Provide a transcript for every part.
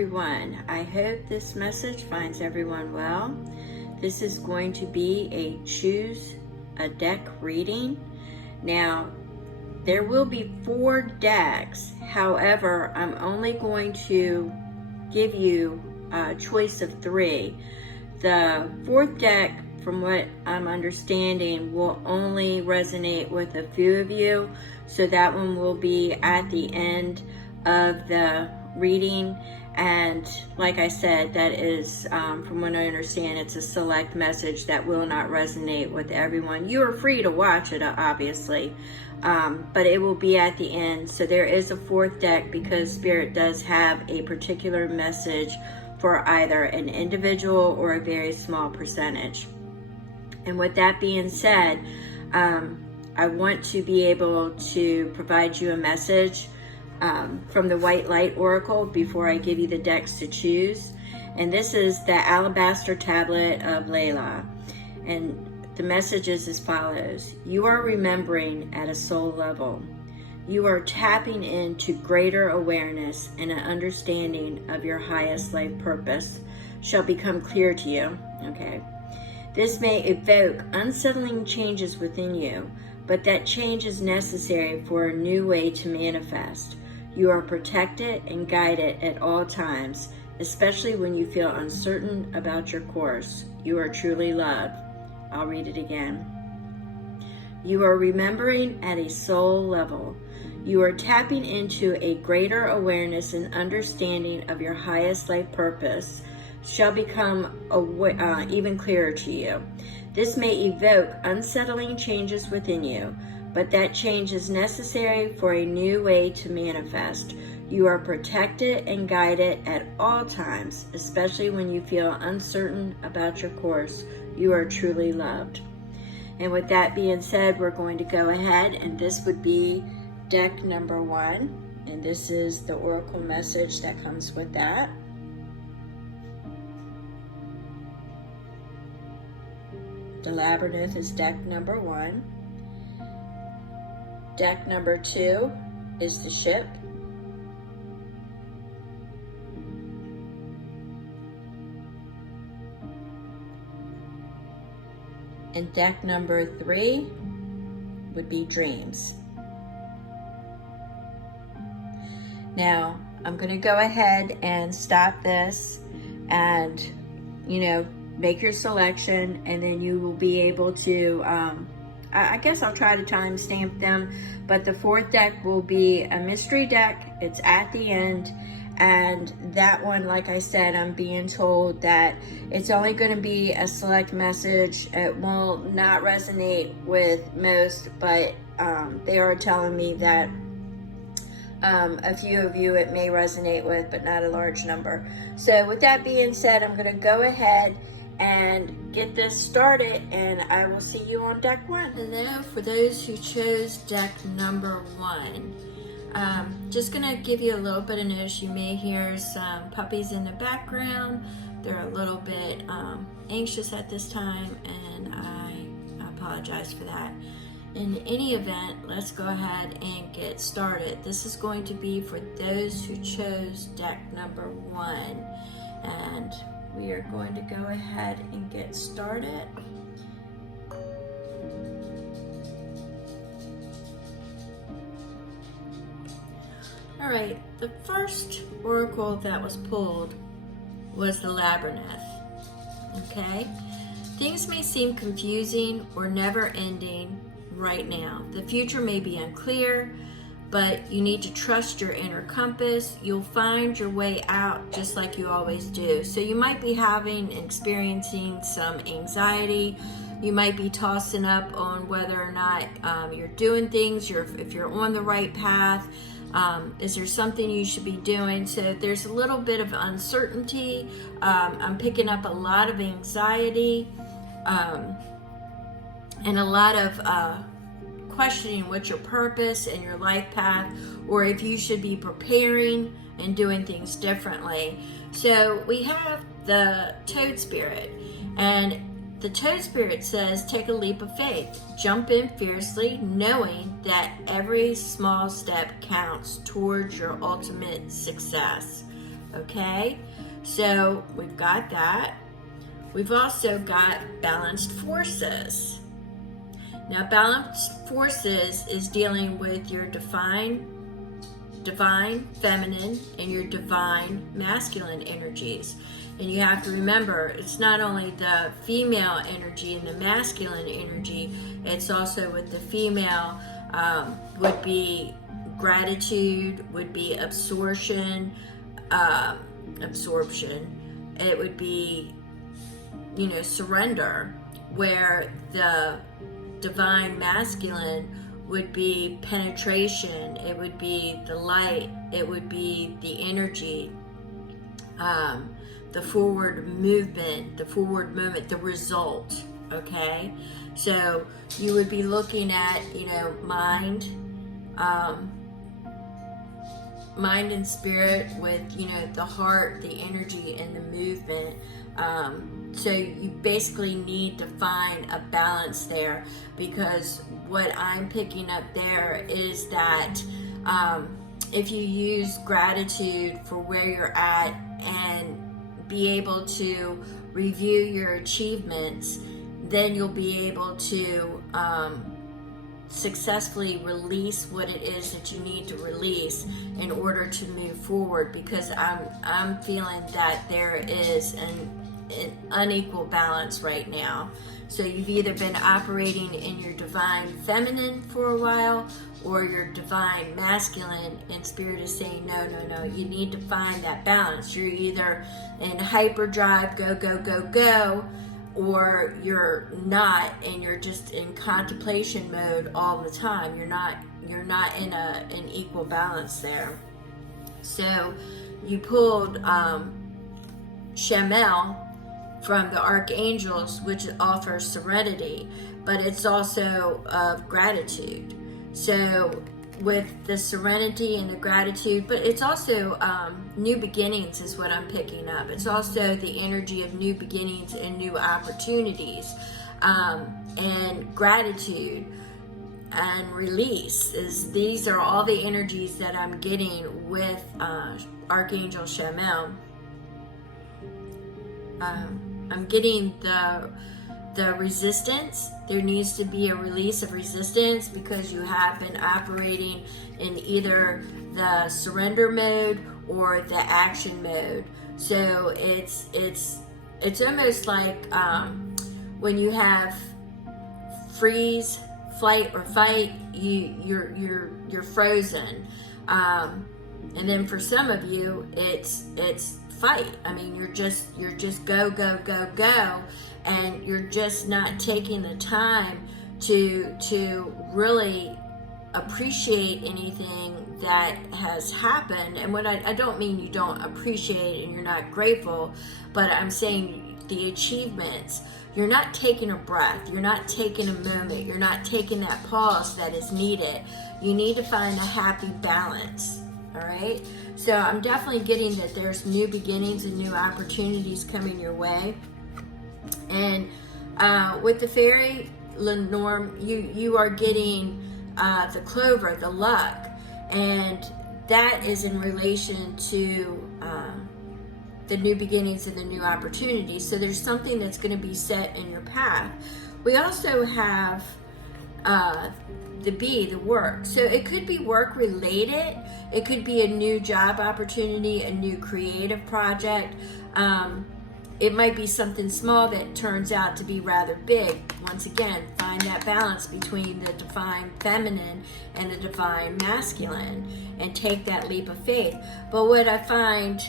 everyone. I hope this message finds everyone well. This is going to be a choose a deck reading. Now, there will be 4 decks. However, I'm only going to give you a choice of 3. The 4th deck, from what I'm understanding, will only resonate with a few of you. So that one will be at the end of the reading. And like I said, that is, from what I understand, it's a select message that will not resonate with everyone. You are free to watch it, obviously, but it will be at the end. So there is a 4th deck because Spirit does have a particular message for either an individual or a very small percentage. And with that being said, I want to be able to provide you a message from the White Light Oracle before I give you the decks to choose. And this is the Alabaster Tablet of Layla. And the message is as follows. You are remembering at a soul level. You are tapping into greater awareness, and an understanding of your highest life purpose shall become clear to you. Okay. This may evoke unsettling changes within you, but that change is necessary for a new way to manifest. You are protected and guided at all times, especially when you feel uncertain about your course. You are truly loved. I'll read it again. You are remembering at a soul level. You are tapping into a greater awareness and understanding of your highest life purpose shall become even clearer to you. This may evoke unsettling changes within you, but that change is necessary for a new way to manifest. You are protected and guided at all times, especially when you feel uncertain about your course. You are truly loved. And with that being said, we're going to go ahead, and this would be deck number 1, and this is the oracle message that comes with that. The Labyrinth is deck number 1. Deck number 2 is the Ship. And deck number 3 would be Dreams. Now, I'm going to go ahead and stop this and, make your selection, and then you will be able to, I guess I'll try to timestamp them, but the 4th deck will be a mystery deck. It's at the end, and that one, like I said, I'm being told that it's only going to be a select message. It will not resonate with most, but they are telling me that a few of you it may resonate with, but not a large number. So with that being said, I'm going to go ahead and get this started, and I will see you on deck 1. Hello, for those who chose deck number 1. Just going to give you a little bit of notice. You may hear some puppies in the background. They're a little bit anxious at this time, and I apologize for that. In any event, let's go ahead and get started. This is going to be for those who chose deck number 1, and we are going to go ahead and get started. All right, the first oracle that was pulled was the Labyrinth. Okay, things may seem confusing or never ending right now. The future may be unclear, but you need to trust your inner compass. You'll find your way out just like you always do. So you might be experiencing some anxiety. You might be tossing up on whether or not you're doing things, if you're on the right path. Is there something you should be doing? So there's a little bit of uncertainty. I'm picking up a lot of anxiety and a lot of questioning what's your purpose and your life path, or if you should be preparing and doing things differently. So we have the Toad Spirit, and the Toad Spirit says, take a leap of faith, jump in fiercely, knowing that every small step counts towards your ultimate success. Okay, so we've got that. We've also got balanced forces. Now, balanced forces is dealing with your divine feminine and your divine masculine energies. And you have to remember, it's not only the female energy and the masculine energy, it's also with the female would be gratitude, would be absorption. It would be, surrender, where the divine masculine would be penetration, it would be the light, it would be the energy, the forward movement, the result. Okay, so you would be looking at, mind and spirit with, the heart, the energy, and the movement. So you basically need to find a balance there, because what I'm picking up there is that if you use gratitude for where you're at and be able to review your achievements, then you'll be able to successfully release what it is that you need to release in order to move forward, because I'm feeling that there is an unequal balance right now. So you've either been operating in your divine feminine for a while, or your divine masculine, and spirit is saying no, you need to find that balance. You're either in hyperdrive, go, or you're not, and you're just in contemplation mode all the time. You're not in an equal balance there. So you pulled Shamel from the archangels, which offers serenity, but it's also of gratitude. So with the serenity and the gratitude, but it's also new beginnings is what I'm picking up. It's also the energy of new beginnings and new opportunities, and gratitude and release. These are all the energies that I'm getting with Archangel Shamel. I'm getting the resistance. There needs to be a release of resistance, because you have been operating in either the surrender mode or the action mode. So it's almost like when you have freeze, flight, or fight, you're frozen. And then for some of you, it's fight. I mean, you're just go, and you're just not taking the time to really appreciate anything that has happened. And what I don't mean you don't appreciate and you're not grateful, but I'm saying the achievements. You're not taking a breath. You're not taking a moment. You're not taking that pause that is needed. You need to find a happy balance. All right. So I'm definitely getting that there's new beginnings and new opportunities coming your way. And with the fairy, Lenorm, you are getting the clover, the luck, and that is in relation to the new beginnings and the new opportunities. So there's something that's going to be set in your path. We also have the B, the work. So it could be work related. It could be a new job opportunity, a new creative project. It might be something small that turns out to be rather big. Once again, find that balance between the divine feminine and the divine masculine, and take that leap of faith. But what I find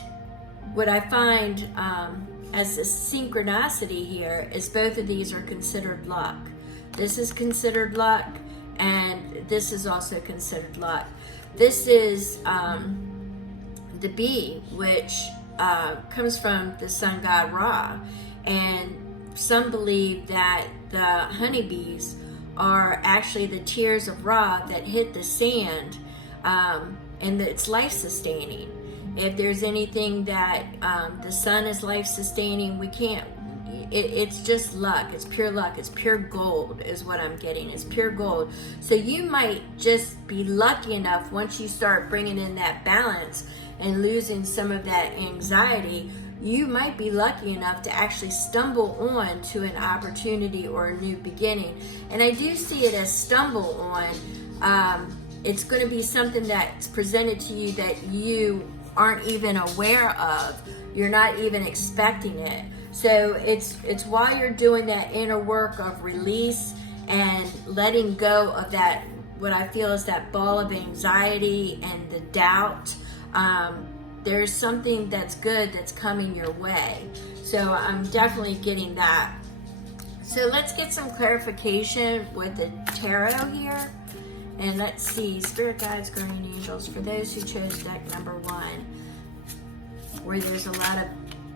as a synchronicity here is both of these are considered luck. This is considered luck, and this is also considered luck. This is the bee, which comes from the sun god Ra, and some believe that the honeybees are actually the tears of Ra that hit the sand, and that it's life-sustaining. If there's anything that the sun is life-sustaining, we can't. It's just luck. It's pure luck. It's pure gold is what I'm getting. It's pure gold. So you might just be lucky enough once you start bringing in that balance and losing some of that anxiety, you might be lucky enough to actually stumble on to an opportunity or a new beginning. And I do see it as stumble on. It's going to be something that's presented to you that you aren't even aware of. You're not even expecting it. So it's while you're doing that inner work of release and letting go of that, what I feel is that ball of anxiety and the doubt, there's something that's good that's coming your way. So I'm definitely getting that. So let's get some clarification with the tarot here. And let's see, Spirit Guides, Guardian Angels, for those who chose deck number 1, where there's a lot of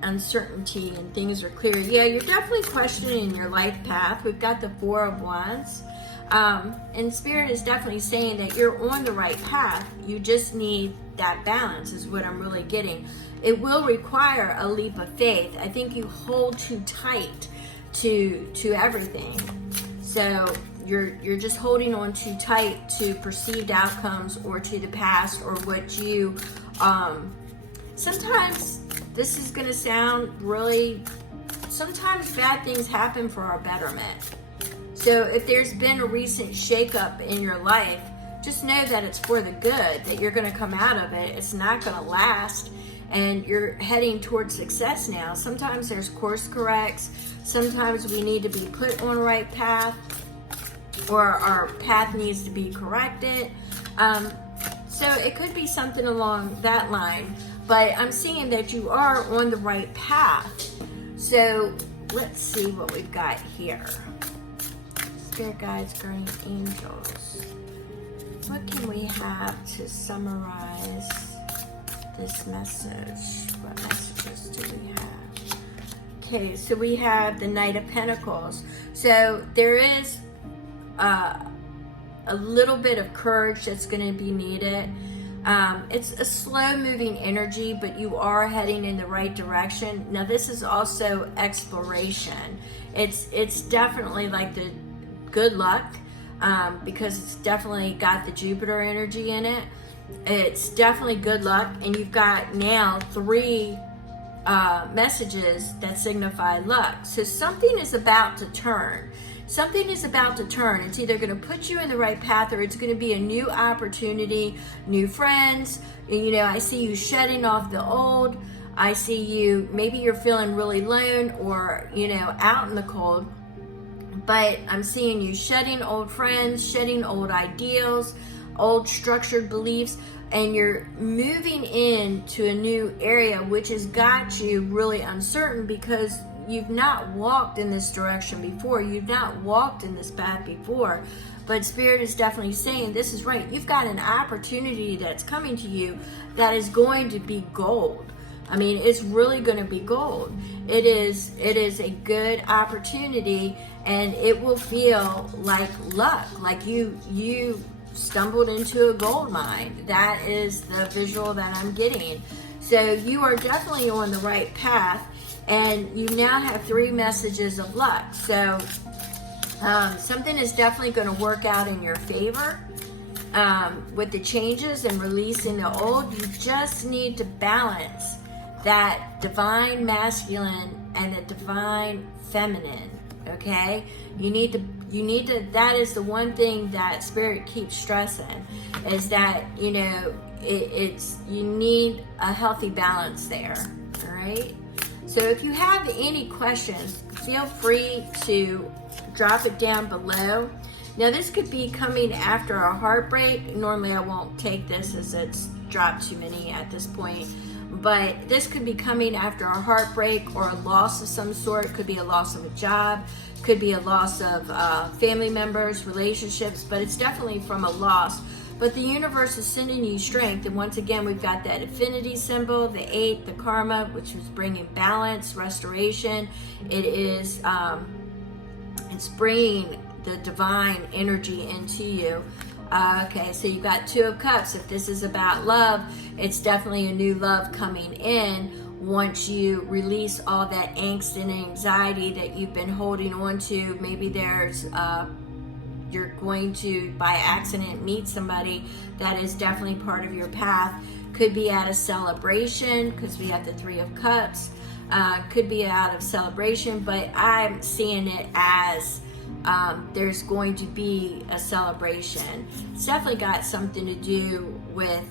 uncertainty and things are clear. Yeah, you're definitely questioning your life path. We've got the 4 of Wands. And Spirit is definitely saying that you're on the right path. You just need that balance is what I'm really getting. It will require a leap of faith. I think you hold too tight to everything. So you're just holding on too tight to perceived outcomes or to the past or what you sometimes this is going to sound really, sometimes bad things happen for our betterment. So if there's been a recent shakeup in your life, just know that it's for the good, that you're going to come out of it. It's not going to last, and you're heading towards success now. Sometimes there's course corrects. Sometimes we need to be put on the right path, or our path needs to be corrected. So it could be something along that line, but I'm seeing that you are on the right path. So let's see what we've got here. Spirit Guides, Guardian Angels. What can we have to summarize this message? What messages do we have? Okay, so we have the Knight of Pentacles. So there is a little bit of courage that's going to be needed. It's a slow moving energy, but you are heading in the right direction. Now this is also exploration. It's definitely like the good luck, because it's definitely got the Jupiter energy in it. It's definitely good luck, and you've got now 3 messages that signify luck. So something is about to turn. Something is about to turn. It's either going to put you in the right path, or it's going to be a new opportunity, new friends. You know, I see you shedding off the old. I see you, maybe you're feeling really alone or, you know, out in the cold. But I'm seeing you shedding old friends, shedding old ideals, old structured beliefs, and you're moving into a new area, which has got you really uncertain because you've not walked in this direction before. You've not walked in this path before. But Spirit is definitely saying this is right. You've got an opportunity that's coming to you that is going to be gold. I mean, it's really going to be gold. It is a good opportunity, and it will feel like luck, like you stumbled into a gold mine. That is the visual that I'm getting. So you are definitely on the right path, and you now have 3 messages of luck. So something is definitely going to work out in your favor. With the changes and releasing the old, you just need to balance that divine masculine and the divine feminine. Okay, you need to, that is the one thing that Spirit keeps stressing, is that, you know, it's you need a healthy balance there. All right, so if you have any questions, feel free to drop it down below. Now this could be coming after a heartbreak. Normally I won't take this as it's dropped too many at this point, but this could be coming after a heartbreak or a loss of some sort. It could be a loss of a job, could be a loss of family members, relationships, but it's definitely from a loss. But the universe is sending you strength, and once again we've got that infinity symbol, the 8, the karma, which is bringing balance, restoration. It is it's bringing the divine energy into you. Okay, so you've got 2 of Cups. If this is about love, it's definitely a new love coming in once you release all that angst and anxiety that you've been holding on to. Maybe there's you're going to by accident meet somebody that is definitely part of your path. Could be out of celebration, because we have the Three of Cups. Could be out of celebration, but I'm seeing it as there's going to be a celebration. It's definitely got something to do with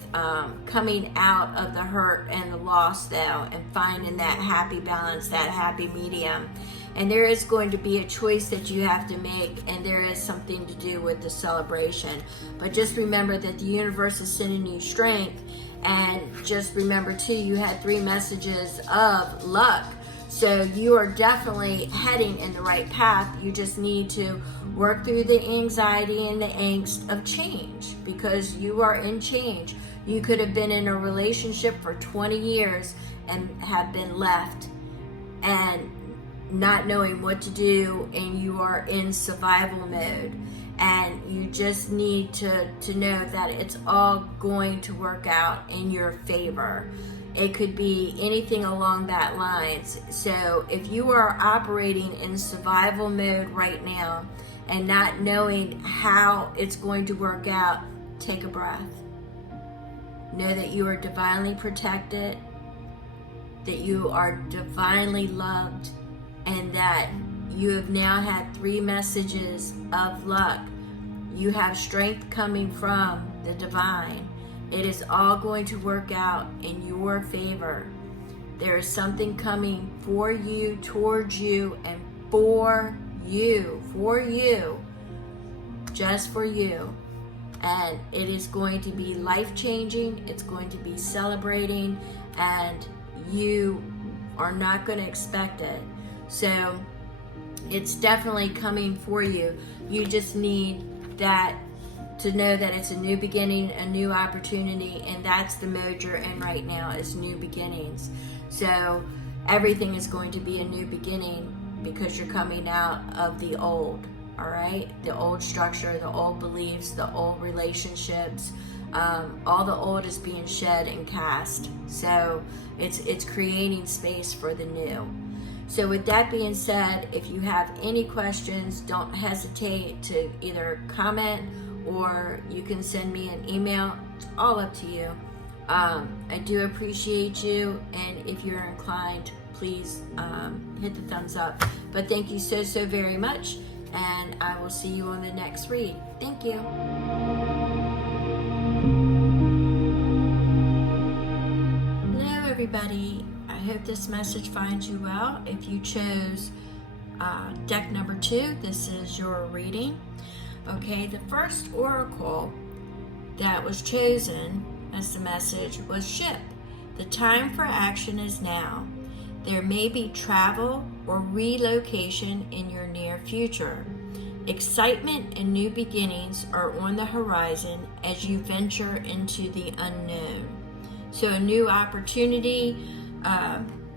coming out of the hurt and the loss, though, and finding that happy balance, that happy medium. And there is going to be a choice that you have to make, and there is something to do with the celebration. But just remember that the universe is sending you strength. And just remember too, you had 3 messages of luck. So you are definitely heading in the right path. You just need to work through the anxiety and the angst of change, because you are in change. You could have been in a relationship for 20 years and have been left and not knowing what to do, and you are in survival mode. And you just need to know that it's all going to work out in your favor. It could be anything along that lines. So if you are operating in survival mode right now and not knowing how it's going to work out, take a breath. Know that you are divinely protected, that you are divinely loved, and that you have now had 3 messages of luck. You have strength coming from the divine. It is all going to work out in your favor. There is something coming for you, towards you, and for you, just for you. And it is going to be life-changing. It's going to be celebrating, and you are not going to expect it. So it's definitely coming for you. You just need that to know that it's a new beginning, a new opportunity, and that's the mode you're in right now, is new beginnings. So everything is going to be a new beginning because you're coming out of the old, all right? The old structure, the old beliefs, the old relationships, all the old is being shed and cast. So it's creating space for the new. So with that being said, if you have any questions, don't hesitate to either comment or you can send me an email. It's all up to you. I do appreciate you, and if you're inclined, please hit the thumbs up. But thank you so very much, and I will see you on the next read. Thank you. Hello everybody. I hope this message finds you well. If you chose deck number 2, this is your reading. Okay, the first oracle that was chosen as the message was ship. The time for action is now. There may be travel or relocation in your near future. Excitement and new beginnings are on the horizon as you venture into the unknown. So a new opportunity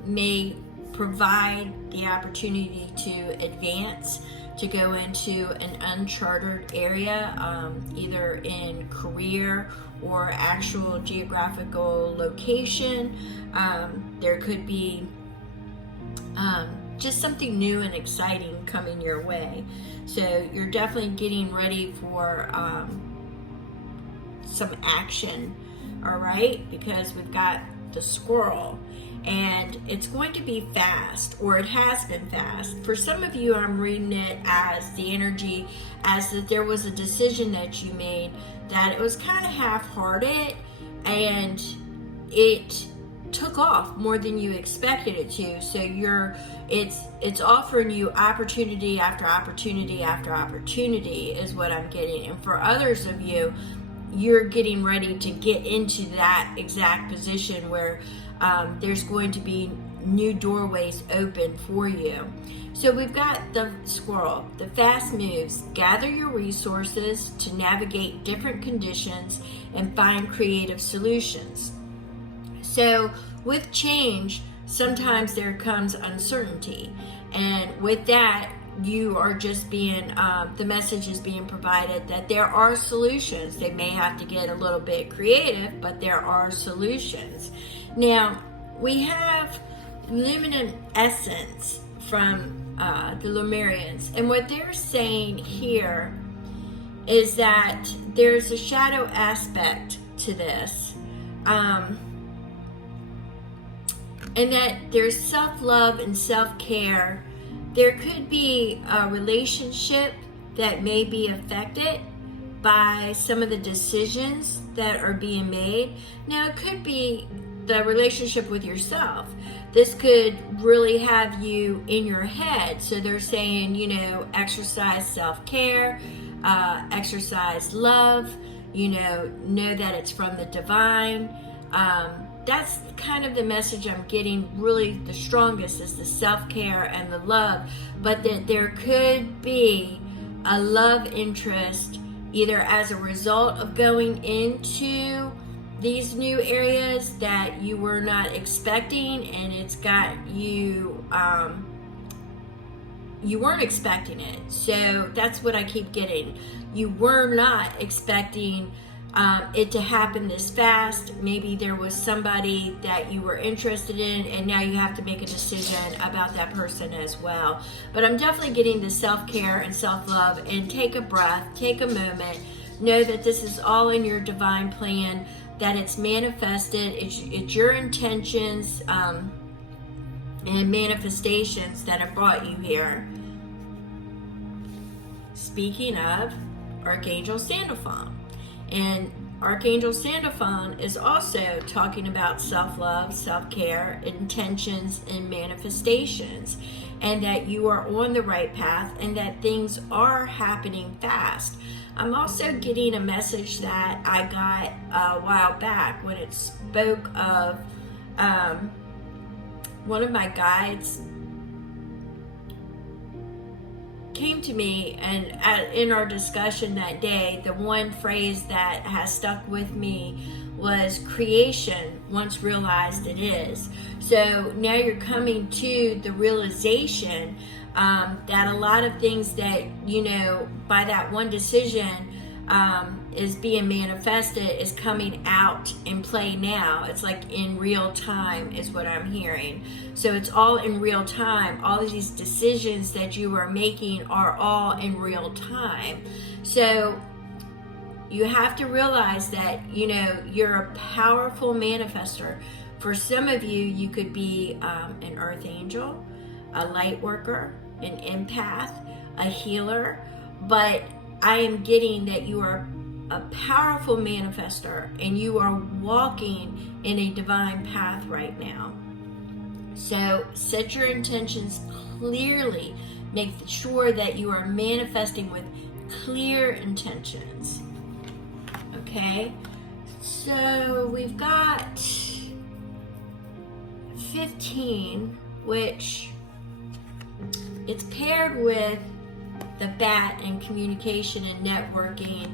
may provide the opportunity to advance, to go into an uncharted area, either in career or actual geographical location. There could be just something new and exciting coming your way. So you're definitely getting ready for some action, all right? Because we've got the squirrel, and it's going to be fast, or it has been fast. For some of you, I'm reading it as the energy, as that there was a decision that you made that it was kind of half-hearted, and it took off more than you expected it to. So it's offering you opportunity after opportunity after opportunity is what I'm getting. And for others of you, you're getting ready to get into that exact position where there's going to be new doorways open for you. So we've got the squirrel, the fast moves. Gather your resources to navigate different conditions and find creative solutions. So with change, sometimes there comes uncertainty. And with that, you are just being, the message is being provided that there are solutions. They may have to get a little bit creative, but there are solutions. Now, we have luminant essence from the Lemurians. And what they're saying here is that there's a shadow aspect to this. and that there's self-love and self-care. There could be a relationship that may be affected by some of the decisions that are being made. Now, it could be the relationship with yourself. This could really have you in your head. So they're saying, you know, exercise self-care, exercise love, you know that it's from the divine. That's kind of the message I'm getting really the strongest, is the self-care and the love. But that there could be a love interest either as a result of going into these new areas that you were not expecting, and it's got you, you weren't expecting it. So that's what I keep getting. You were not expecting it to happen this fast. Maybe there was somebody that you were interested in, and now you have to make a decision about that person as well. But I'm definitely getting the self-care and self-love, and take a breath, take a moment, know that this is all in your divine plan, that it's manifested, it's your intentions and manifestations that have brought you here. Speaking of Archangel Sandalphon, and Archangel Sandalphon is also talking about self-love, self-care, intentions, and manifestations, and that you are on the right path and that things are happening fast. I'm also getting a message that I got a while back when it spoke of one of my guides came to me, and in our discussion that day, the one phrase that has stuck with me was creation once realized it is. So now you're coming to the realization that a lot of things that, you know, by that one decision is being manifested is coming out in play now. It's like in real time is what I'm hearing. So it's all in real time. All of these decisions that you are making are all in real time. So you have to realize that, you know, you're a powerful manifester. For some of you, you could be an earth angel, a light worker, an empath, a healer, but I am getting that you are a powerful manifester and you are walking in a divine path right now. So set your intentions clearly. Make sure that you are manifesting with clear intentions. Okay, so we've got 15, which it's paired with the bat and communication and networking.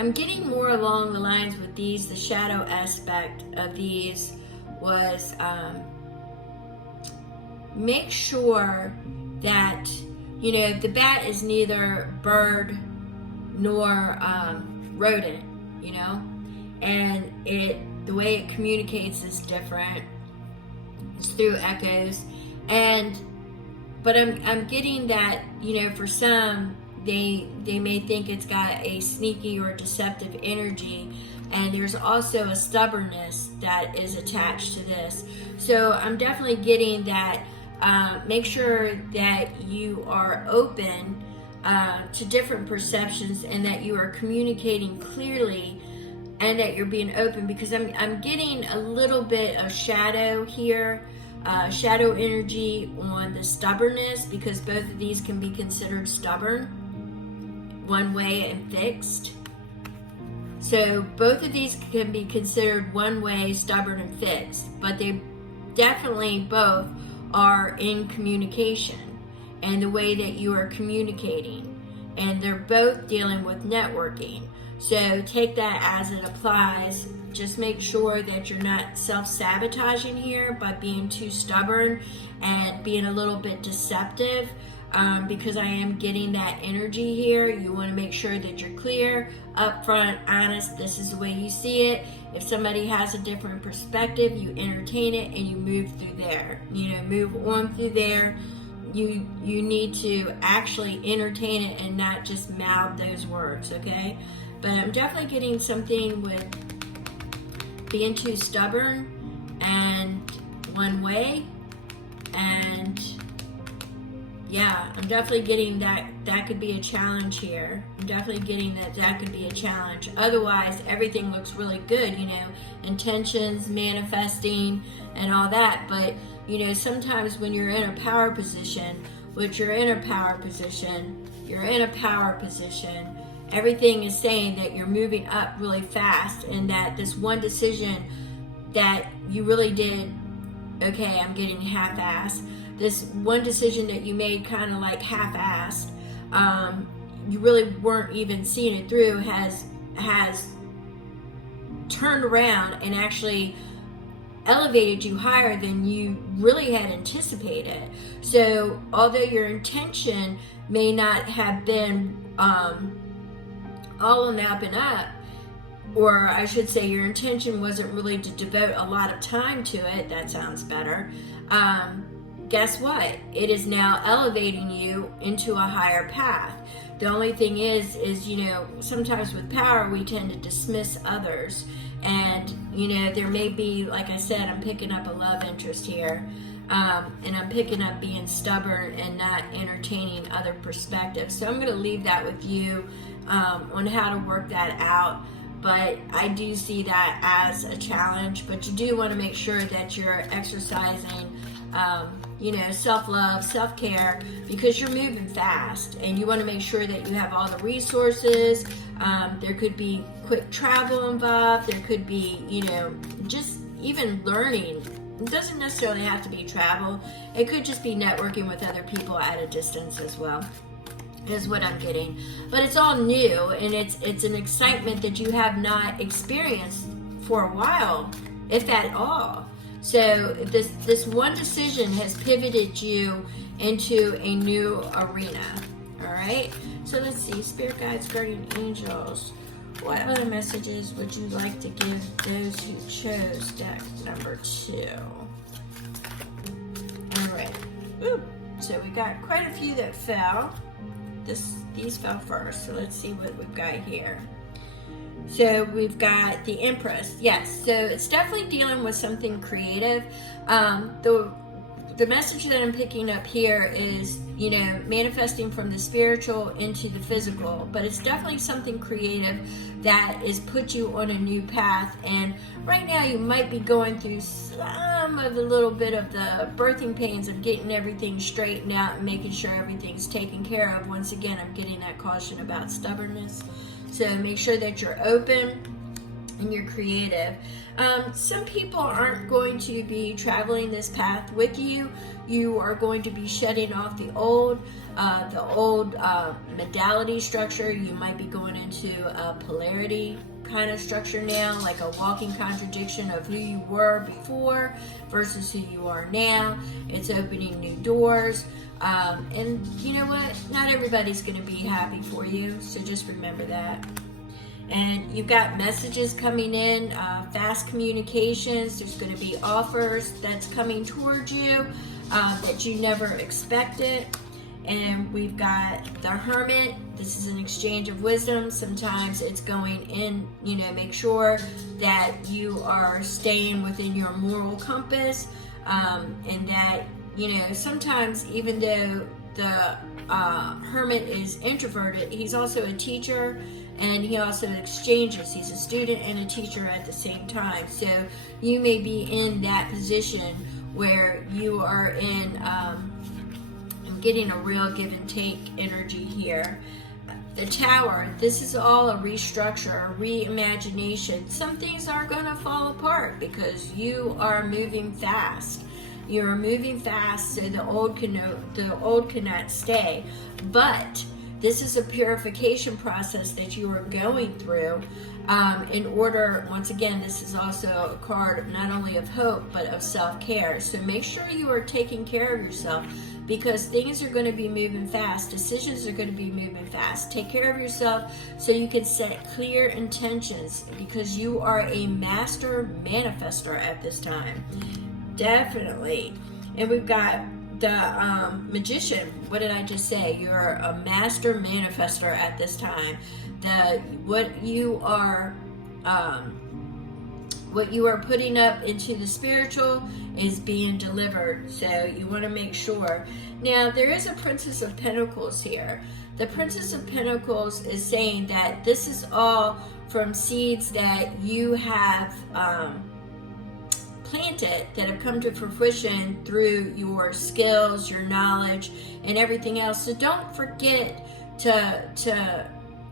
I'm getting more along the lines with these. The shadow aspect of these was make sure that, you know, the bat is neither bird nor rodent, you know, and the way it communicates is different. It's through echoes, but I'm getting that, you know, for some they may think it's got a sneaky or deceptive energy, and there's also a stubbornness that is attached to this. So I'm definitely getting that. Make sure that you are open to different perceptions, and that you are communicating clearly, and that you're being open, because I'm getting a little bit of shadow here, shadow energy on the stubbornness, because both of these can be considered stubborn, one way and fixed. So both of these can be considered one way, stubborn, and fixed, but they definitely both are in communication and the way that you are communicating, and they're both dealing with networking. So take that as it applies. Just make sure that you're not self-sabotaging here by being too stubborn and being a little bit deceptive, because I am getting that energy here. You want to make sure that you're clear, upfront, honest. This is the way you see it. If somebody has a different perspective, you entertain it and you move through there. You know, move on through there. You need to actually entertain it and not just mouth those words, okay? But I'm definitely getting something with being too stubborn and one way. And yeah, I'm definitely getting that could be a challenge here. I'm definitely getting that could be a challenge. Otherwise, everything looks really good, you know, intentions, manifesting, and all that. But, you know, sometimes when you're in a power position, you're in a power position, everything is saying that you're moving up really fast, and that this one decision that you really did, okay, I'm getting half-assed. This one decision that you made kind of like half-assed, you really weren't even seeing it through, has turned around and actually elevated you higher than you really had anticipated. So although your intention may not have been all on the up and up, or I should say your intention wasn't really to devote a lot of time to it, that sounds better, guess what? It is now elevating you into a higher path. The only thing is, you know, sometimes with power, we tend to dismiss others. And, you know, there may be, like I said, I'm picking up a love interest here. And I'm picking up being stubborn and not entertaining other perspectives. So I'm going to leave that with you on how to work that out. But I do see that as a challenge. But you do want to make sure that you're exercising you know, self-love, self-care, because you're moving fast and you want to make sure that you have all the resources. There could be quick travel involved. There could be, you know, just even learning. It doesn't necessarily have to be travel. It could just be networking with other people at a distance as well, is what I'm getting. But it's all new, and it's an excitement that you have not experienced for a while, if at all. So this one decision has pivoted you into a new arena. All right. So let's see, spirit guides, guardian angels. What other messages would you like to give those who chose deck number 2? All right. Ooh. So we got quite a few that fell. These fell first. So let's see what we've got here. So we've got the Empress. Yes, so it's definitely dealing with something creative. The message that I'm picking up here is, you know, manifesting from the spiritual into the physical, but it's definitely something creative that is put you on a new path. And right now you might be going through some of the little bit of the birthing pains of getting everything straightened out and making sure everything's taken care of. Once again, I'm getting that caution about stubbornness. So make sure that you're open and you're creative. Some people aren't going to be traveling this path with you. You are going to be shedding off the old modality structure. You might be going into a polarity kind of structure now, like a walking contradiction of who you were before versus who you are now. It's opening new doors. And you know what? Not everybody's going to be happy for you, so just remember that. And you've got messages coming in, fast communications. There's going to be offers that's coming towards you that you never expected. And we've got the Hermit. This is an exchange of wisdom. Sometimes it's going in, you know, make sure that you are staying within your moral compass, and that, you know, sometimes even though the Hermit is introverted, he's also a teacher, and he also exchanges. He's a student and a teacher at the same time. So you may be in that position where you are in, I'm getting a real give and take energy here. The Tower, this is all a restructure, a reimagination. Some things are going to fall apart because you are moving fast. You're moving fast, so the old cannot stay. But this is a purification process that you are going through in order, once again, this is also a card not only of hope, but of self-care. So make sure you are taking care of yourself, because things are going to be moving fast. Decisions are going to be moving fast. Take care of yourself so you can set clear intentions, because you are a master manifestor at this time. Definitely. And we've got the Magician. What did I just say? You're a master manifestor at this time. What you are what you are putting up into the spiritual is being delivered. So you want to make sure. Now, there is a Princess of Pentacles here. The Princess of Pentacles is saying that this is all from seeds that you have planted, that have come to fruition through your skills, your knowledge, and everything else. So don't forget to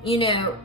you know,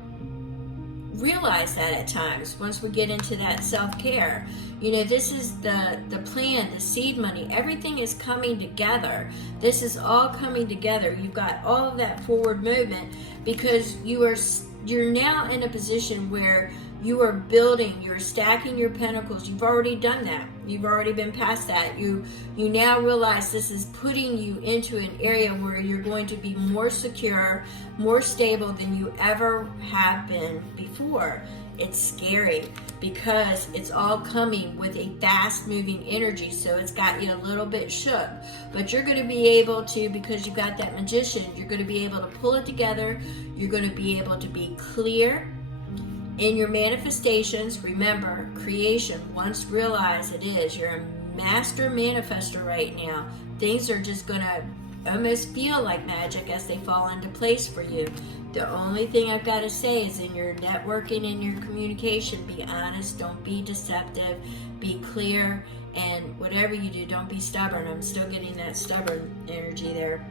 realize that at times once we get into that self-care. You know, this is the plan, the seed money, everything is coming together. This is all coming together. You've got all of that forward movement because you're now in a position where you are building, you're stacking your pentacles. You've already done that. You've already been past that. You now realize this is putting you into an area where you're going to be more secure, more stable than you ever have been before. It's scary because it's all coming with a fast moving energy, so it's got you a little bit shook. But you're going to be able to, because you got that Magician, you're going to be able to pull it together. You're going to be able to be clear in your manifestations. Remember, creation, once realize it is, you're a master manifester right now. Things are just going to almost feel like magic as they fall into place for you. The only thing I've got to say is in your networking and your communication, be honest, don't be deceptive, be clear, and whatever you do, don't be stubborn. I'm still getting that stubborn energy there.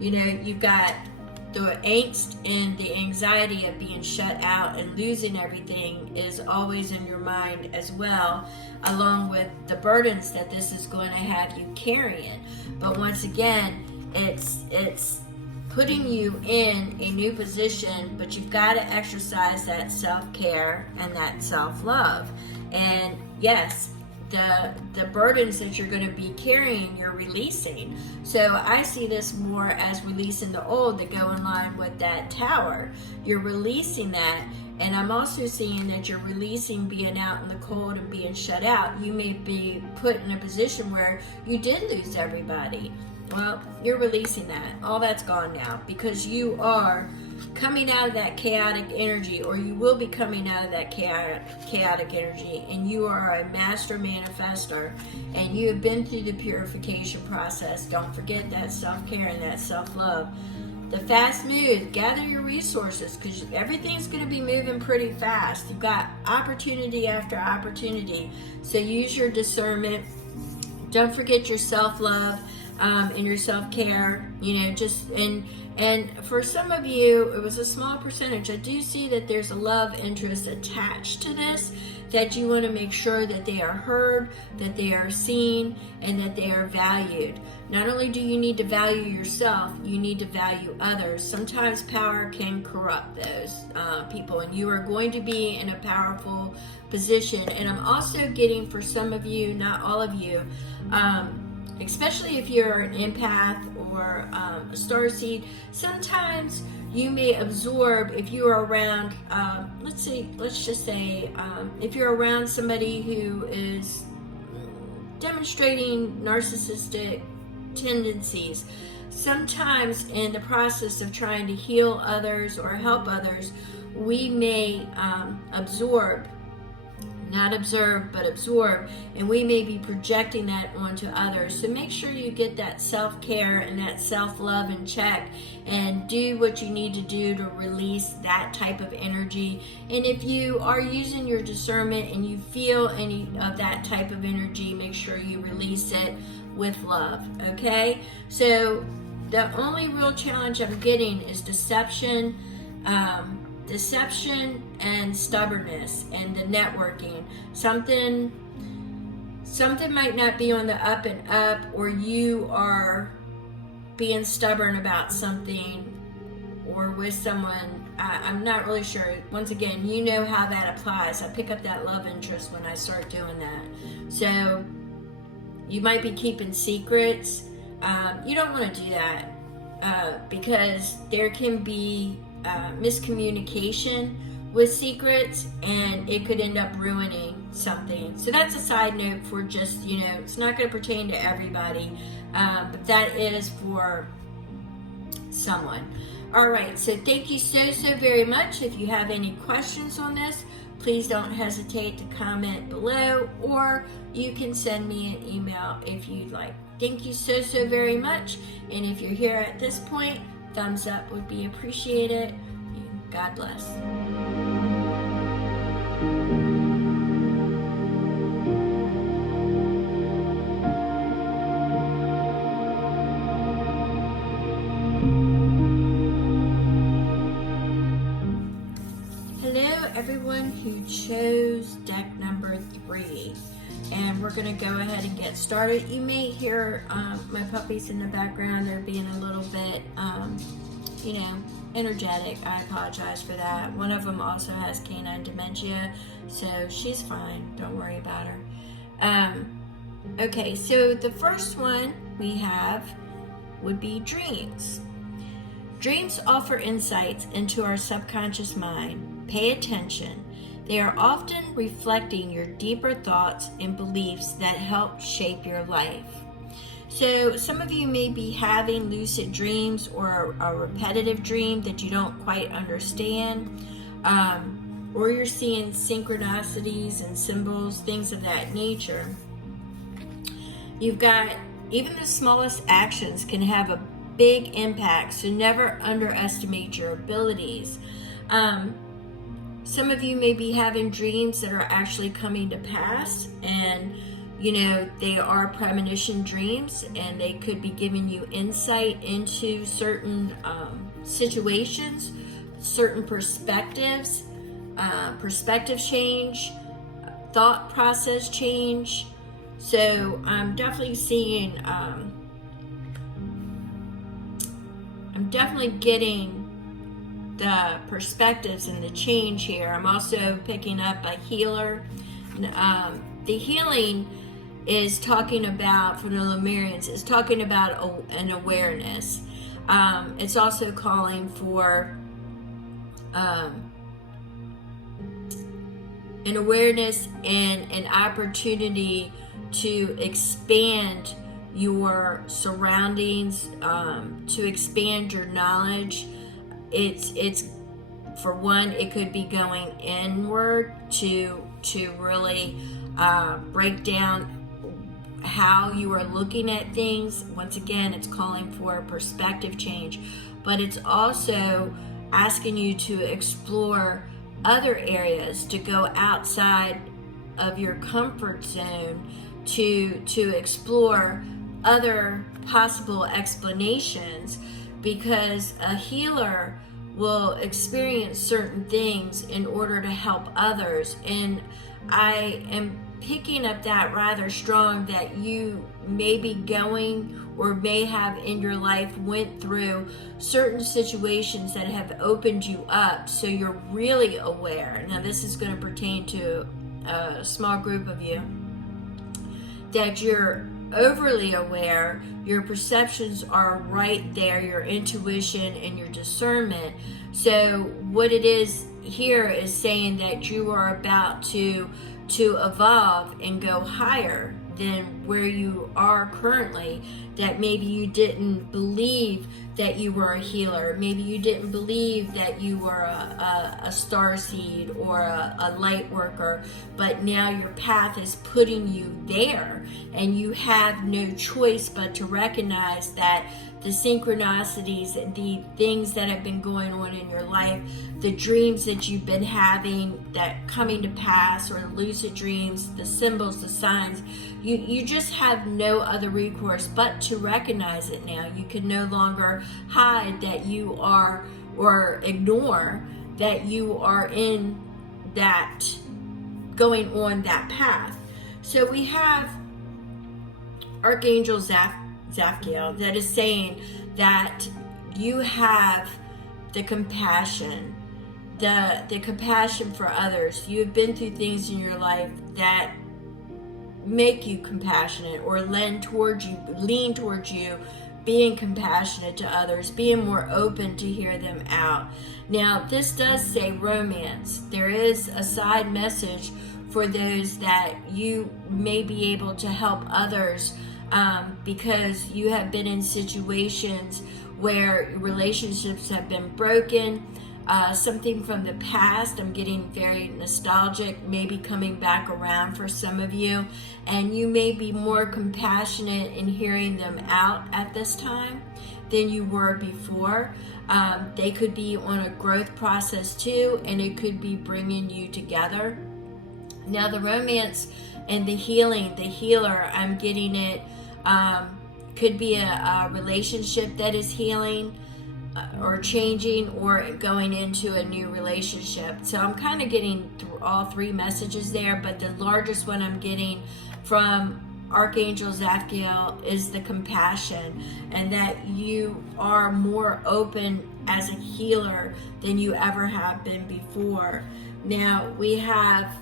You know, you've got the angst and the anxiety of being shut out and losing everything is always in your mind as well, along with the burdens that this is going to have you carrying. But once again, it's putting you in a new position, but you've got to exercise that self-care and that self-love. And yes, the burdens that you're going to be carrying, you're releasing. So I see this more as releasing the old that go in line with that tower. You're releasing that, and I'm also seeing that you're releasing being out in the cold and being shut out. You may be put in a position where you did lose everybody. Well, you're releasing that. All that's gone now because you are coming out of that chaotic energy, or you will be coming out of that chaotic energy, and you are a master manifester, and you have been through the purification process. Don't forget that self-care and that self-love. The fast move, gather your resources because everything's going to be moving pretty fast. You've got opportunity after opportunity, so use your discernment. Don't forget your self-love and your self-care, you know, just and for some of you, it was a small percentage. I do see that there's a love interest attached to this, that you want to make sure that they are heard, that they are seen, and that they are valued. Not only do you need to value yourself, you need to value others. Sometimes power can corrupt those people, and you are going to be in a powerful position. And I'm also getting, for some of you, not all of you, especially if you're an empath or a starseed, sometimes you may absorb, if you are around, let's just say, if you're around somebody who is demonstrating narcissistic tendencies, sometimes in the process of trying to heal others or help others, we may absorb, not observe, but absorb, and we may be projecting that onto others. So make sure you get that self-care and that self-love in check, and do what you need to do to release that type of energy. And if you are using your discernment and you feel any of that type of energy, make sure you release it with love, okay? So the only real challenge I'm getting is deception, and stubbornness, and the networking. Something might not be on the up and up, or you are being stubborn about something, or with someone. I'm not really sure. Once again, you know how that applies. I pick up that love interest when I start doing that. So you might be keeping secrets. You don't want to do that because there can be miscommunication with secrets, and it could end up ruining something. So that's a side note for just, you know, it's not going to pertain to everybody, but that is for someone. All right, so thank you so very much. If you have any questions on this, please don't hesitate to comment below, or you can send me an email if you'd like. Thank you so very much. And if you're here at this point, thumbs up would be appreciated. God bless. Hello everyone who chose deck number 3, and we're going to go ahead and get started. You may hear my puppies in the background. They're being a little bit energetic. I apologize for that. One of them also has canine dementia, so she's fine. Don't worry about her. Okay, so the first one we have would be dreams. Dreams offer insights into our subconscious mind. Pay attention. They are often reflecting your deeper thoughts and beliefs that help shape your life. So some of you may be having lucid dreams or a repetitive dream that you don't quite understand, or you're seeing synchronicities and symbols, things of that nature. You've got, even the smallest actions can have a big impact, so never underestimate your abilities. Some of you may be having dreams that are actually coming to pass, and they are premonition dreams, and they could be giving you insight into certain situations, certain perspectives, perspective change, thought process change. So I'm definitely seeing, I'm definitely getting the perspectives and the change here. I'm also picking up a healer. The healing is talking about, for the Lemurians, is talking about an awareness. It's also calling for an awareness and an opportunity to expand your surroundings, to expand your knowledge. It's for one, it could be going inward to really break down how you are looking at things. Once again, it's calling for a perspective change, but it's also asking you to explore other areas, to go outside of your comfort zone, to explore other possible explanations, because a healer will experience certain things in order to help others. And I am picking up that rather strong, that you may be going, or may have in your life went through certain situations that have opened you up, so you're really aware. Now this is going to pertain to a small group of you, that you're overly aware, your perceptions are right there, your intuition and your discernment. So what it is here is saying that you are about to evolve and go higher than where you are currently, that maybe you didn't believe that you were a healer, maybe you didn't believe that you were a starseed or a light worker, but now your path is putting you there, and you have no choice but to recognize that the synchronicities, the things that have been going on in your life, the dreams that you've been having that coming to pass, or the lucid dreams, the symbols, the signs, you just have no other recourse but to recognize it now. You can no longer hide that you are, or ignore that you are in that, going on that path. So we have Archangel Zapkiel that is saying that you have the compassion, the compassion for others. You have been through things in your life that make you compassionate, or lean towards you being compassionate to others, being more open to hear them out. Now this does say romance. There is a side message for those that you may be able to help others, because you have been in situations where relationships have been broken, something from the past. I'm getting very nostalgic, maybe coming back around for some of you, and you may be more compassionate in hearing them out at this time than you were before. They could be on a growth process too, and it could be bringing you together. Now the romance and the healing, the healer, I'm getting it, could be a relationship that is healing or changing, or going into a new relationship. So I'm kind of getting all three messages there, but the largest one I'm getting from Archangel Zaphiel is the compassion, and that you are more open as a healer than you ever have been before. Now we have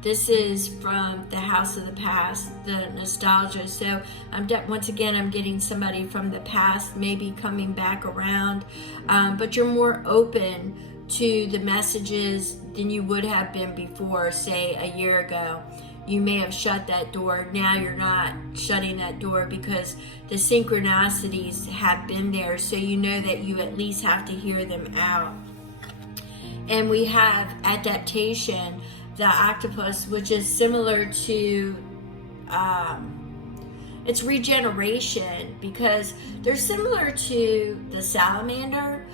this is from the house of the past, the nostalgia. So once again, I'm getting somebody from the past maybe coming back around, but you're more open to the messages than you would have been before, say a year ago. You may have shut that door. Now you're not shutting that door because the synchronicities have been there, so you know that you at least have to hear them out. And we have adaptation, the octopus, which is similar to it's regeneration, because they're similar to the salamander,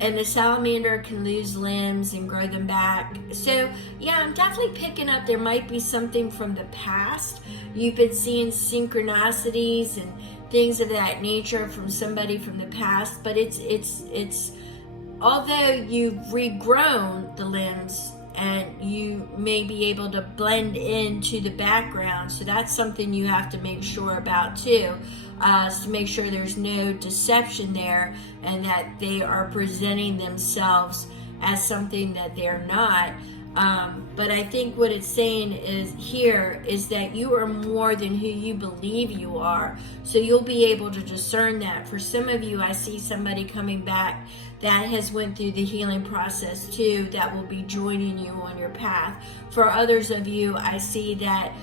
and the salamander can lose limbs and grow them back. So yeah, I'm definitely picking up there might be something from the past. You've been seeing synchronicities and things of that nature from somebody from the past, but it's although you've regrown the limbs and you may be able to blend into the background, so that's something you have to make sure about too, to make sure there's no deception there and that they are presenting themselves as something that they're not. But I think what it's saying is that you are more than who you believe you are. So you'll be able to discern that. For some of you, I see somebody coming back that has went through the healing process too, that will be joining you on your path. For others of you, I see that,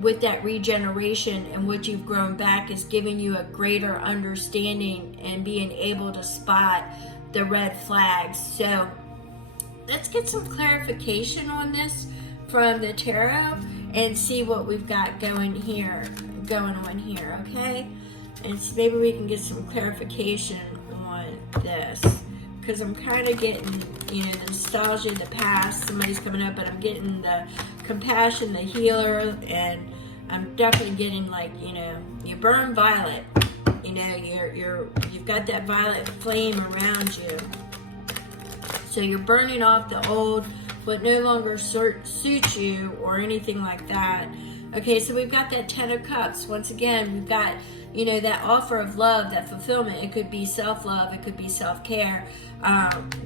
with that regeneration and what you've grown back is giving you a greater understanding and being able to spot the red flags. So let's get some clarification on this from the tarot and see what we've got going on here, okay? And so maybe we can get some clarification on this, because I'm kind of getting, the nostalgia, the past, somebody's coming up, but I'm getting the compassion, the healer, and I'm definitely getting you burn violet, you've got that violet flame around you. So you're burning off the old, what no longer suits you or anything like that. Okay, so we've got that 10 of Cups. Once again, we've got, that offer of love, that fulfillment. It could be self-love, it could be self-care,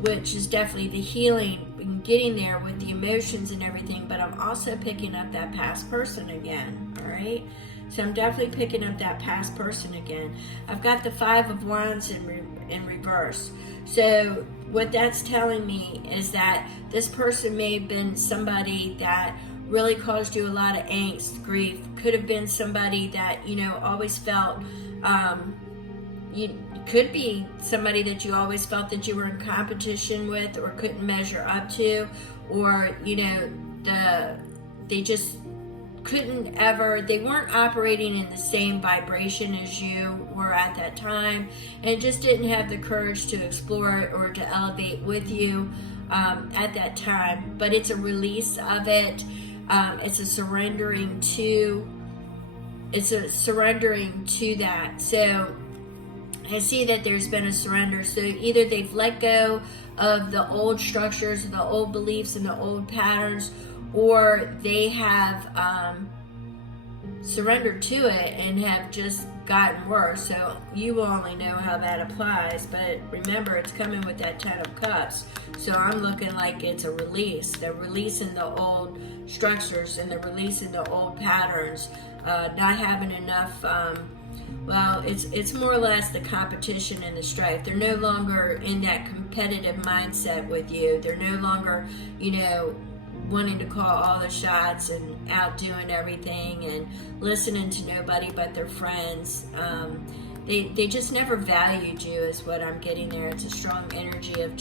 which is definitely the healing and getting there with the emotions and everything. But I'm also picking up that past person again, all right? So I'm definitely picking up that past person again. I've got the 5 of Wands in reverse. So what that's telling me is that this person may have been somebody that really caused you a lot of angst, grief. Could have been somebody that, always felt, could be somebody that you always felt that you were in competition with or couldn't measure up to, or, they just couldn't ever, they weren't operating in the same vibration as you were at that time, and just didn't have the courage to explore it or to elevate with you at that time. But it's a release of it. It's a surrendering to that. So I see that there's been a surrender. So either they've let go of the old structures, the old beliefs, and the old patterns, or they have surrendered to it and have just gotten worse. So you will only know how that applies, but remember, it's coming with that 10 of Cups. So I'm looking like it's a release. They're releasing the old structures and they're releasing the old patterns, not having enough, it's more or less the competition and the strife. They're no longer in that competitive mindset with you. They're no longer, wanting to call all the shots and outdoing everything and listening to nobody but their friends. they just never valued you is what I'm getting there. It's a strong energy of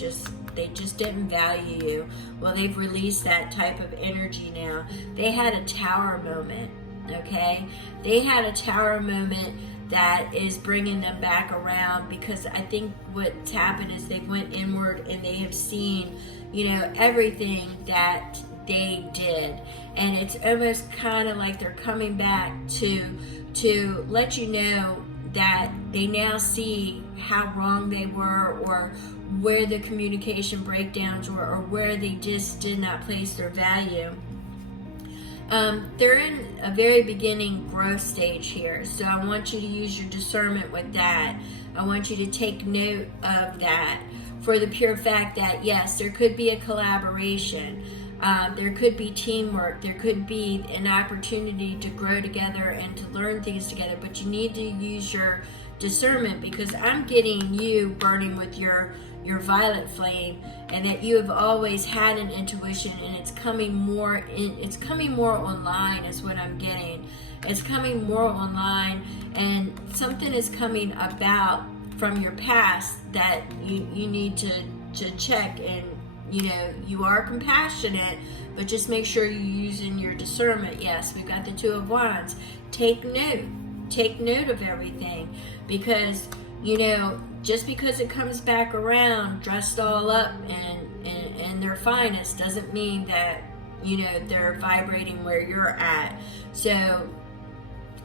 they just didn't value you. Well, they've released that type of energy now. They had a tower moment, okay? They had a tower moment that is bringing them back around, because I think what's happened is they went inward and they have seen, everything that they did. And it's almost kind of like they're coming back to let you know that they now see how wrong they were, or where the communication breakdowns were, or where they just did not place their value. They're in a very beginning growth stage here, so I want you to use your discernment with that. I want you to take note of that, for the pure fact that yes, there could be a collaboration, there could be teamwork, there could be an opportunity to grow together and to learn things together, but you need to use your discernment, because I'm getting you burning with your violet flame, and that you have always had an intuition, and it's coming more online is what I'm getting. It's coming more online, and something is coming about from your past that you need to check. And you are compassionate, but just make sure you're using your discernment. Yes, we've got the Two of Wands. Take note of everything, because just because it comes back around dressed all up and their finest doesn't mean that they're vibrating where you're at. So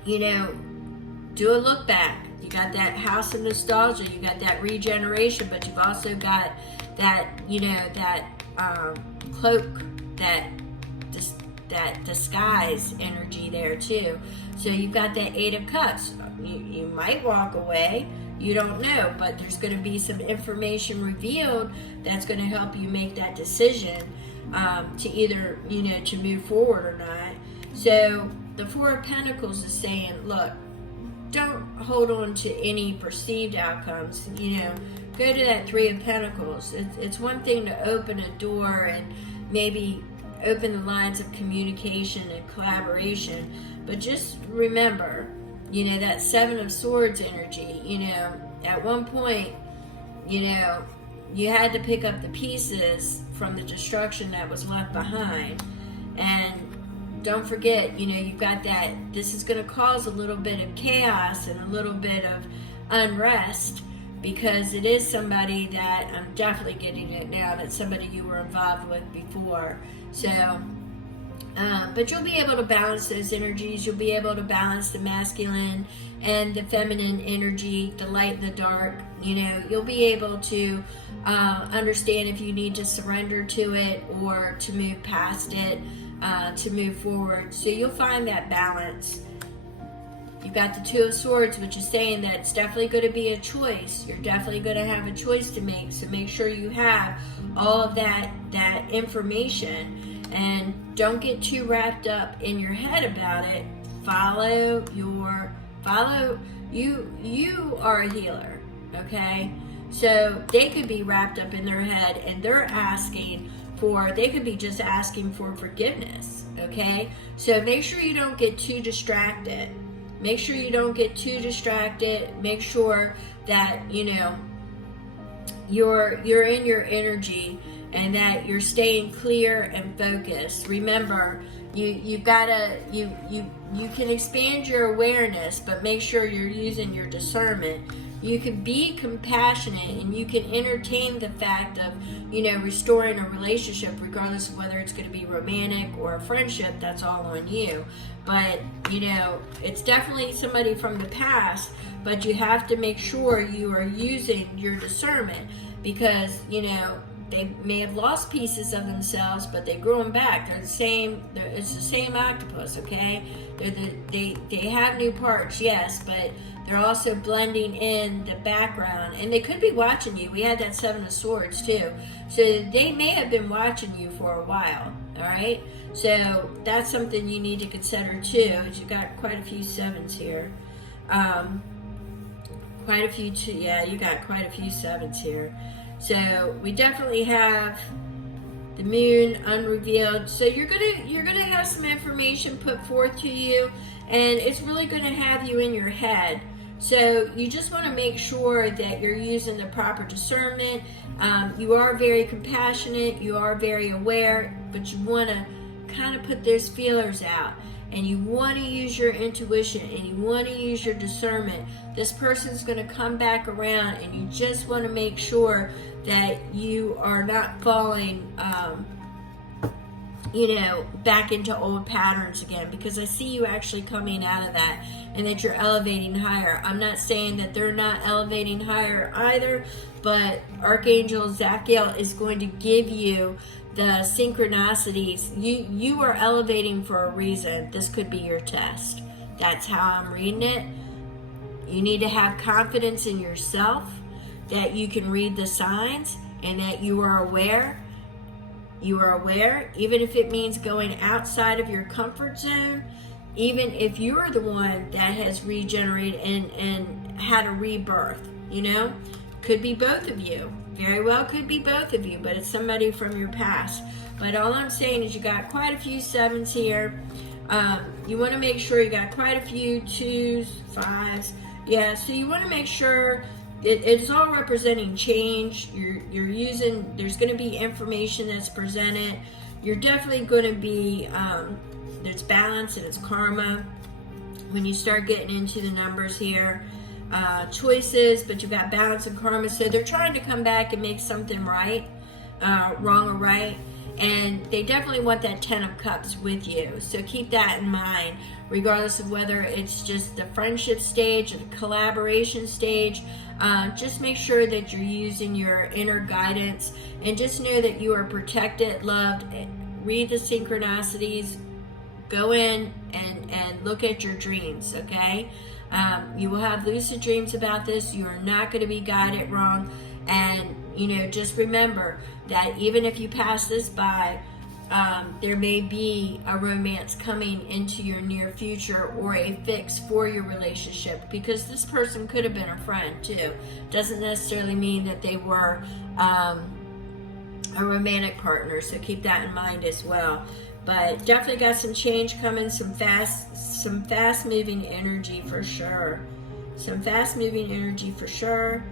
do a look back. You got that house of nostalgia, you got that regeneration, but you've also got that cloak, that disguise energy there too. So you've got that Eight of Cups. You might walk away, you don't know, but there's going to be some information revealed that's going to help you make that decision to either to move forward or not. So the Four of Pentacles is saying, look, don't hold on to any perceived outcomes. Go to that Three of Pentacles. It's one thing to open a door and maybe open the lines of communication and collaboration, but just remember, that Seven of Swords energy. At one point, you had to pick up the pieces from the destruction that was left behind. And don't forget, you've got that, this is going to cause a little bit of chaos and a little bit of unrest, because it is somebody that, I'm definitely getting it now, that's somebody you were involved with before. So, but you'll be able to balance those energies. You'll be able to balance the masculine and the feminine energy, the light and the dark. You'll be able to understand if you need to surrender to it or to move past it, to move forward. So you'll find that balance. You've got the Two of Swords, which is saying that it's definitely going to be a choice. You're definitely going to have a choice to make. So make sure you have all of that information, and don't get too wrapped up in your head about it. You are a healer, okay? So they could be wrapped up in their head, and they could be just asking for forgiveness, okay? So make sure you don't get too distracted. Make sure you don't get too distracted. Make sure that, you're in your energy, and that you're staying clear and focused. Remember, you can expand your awareness, but make sure you're using your discernment. You can be compassionate, and you can entertain the fact of, restoring a relationship, regardless of whether it's going to be romantic or a friendship. That's all on you. But, it's definitely somebody from the past, but you have to make sure you are using your discernment, because, they may have lost pieces of themselves, but they grew them back. They're the same. It's the same octopus, okay? They have new parts, yes, but they're also blending in the background, and they could be watching you. We had that Seven of Swords too, so they may have been watching you for a while. All right, so that's something you need to consider too. As you've got quite a few sevens here, quite a few. You got quite a few sevens here. So we definitely have the Moon unrevealed. So you're gonna have some information put forth to you, and it's really gonna have you in your head So you just want to make sure that you're using the proper discernment. You are very compassionate, you are very aware, but you want to kind of put those feelers out, and you want to use your intuition, and you want to use your discernment. This person's going to come back around, and you just want to make sure that you are not falling back into old patterns again, because I see you actually coming out of that, and that you're elevating higher. I'm not saying that they're not elevating higher either, but Archangel Zachiel is going to give you the synchronicities. You are elevating for a reason. This could be your test. That's how I'm reading it. You need to have confidence in yourself that you can read the signs, and that you are aware. You are aware, even if it means going outside of your comfort zone, even if you're the one that has regenerated and had a rebirth, could be both of you. Very well could be both of you, but it's somebody from your past. But all I'm saying is you got quite a few sevens here. You want to make sure you got quite a few twos, fives. Yeah, so you want to make sure it's all representing change. You're using, there's going to be information that's presented. You're definitely going to be, there's balance and it's karma. When you start getting into the numbers here, choices, but you've got balance and karma. So they're trying to come back and make something right, wrong or right. And they definitely want that 10 of Cups with you. So keep that in mind, regardless of whether it's just the friendship stage or the collaboration stage. Just make sure that you're using your inner guidance, and just know that you are protected, loved. Read the synchronicities. Go in and look at your dreams, okay? You will have lucid dreams about this. You are not going to be guided wrong. And, just remember that even if you pass this by, there may be a romance coming into your near future, or a fix for your relationship, because this person could have been a friend too. Doesn't necessarily mean that they were a romantic partner, so keep that in mind as well. But definitely got some change coming, some fast moving energy for sure. Some fast moving energy for sure.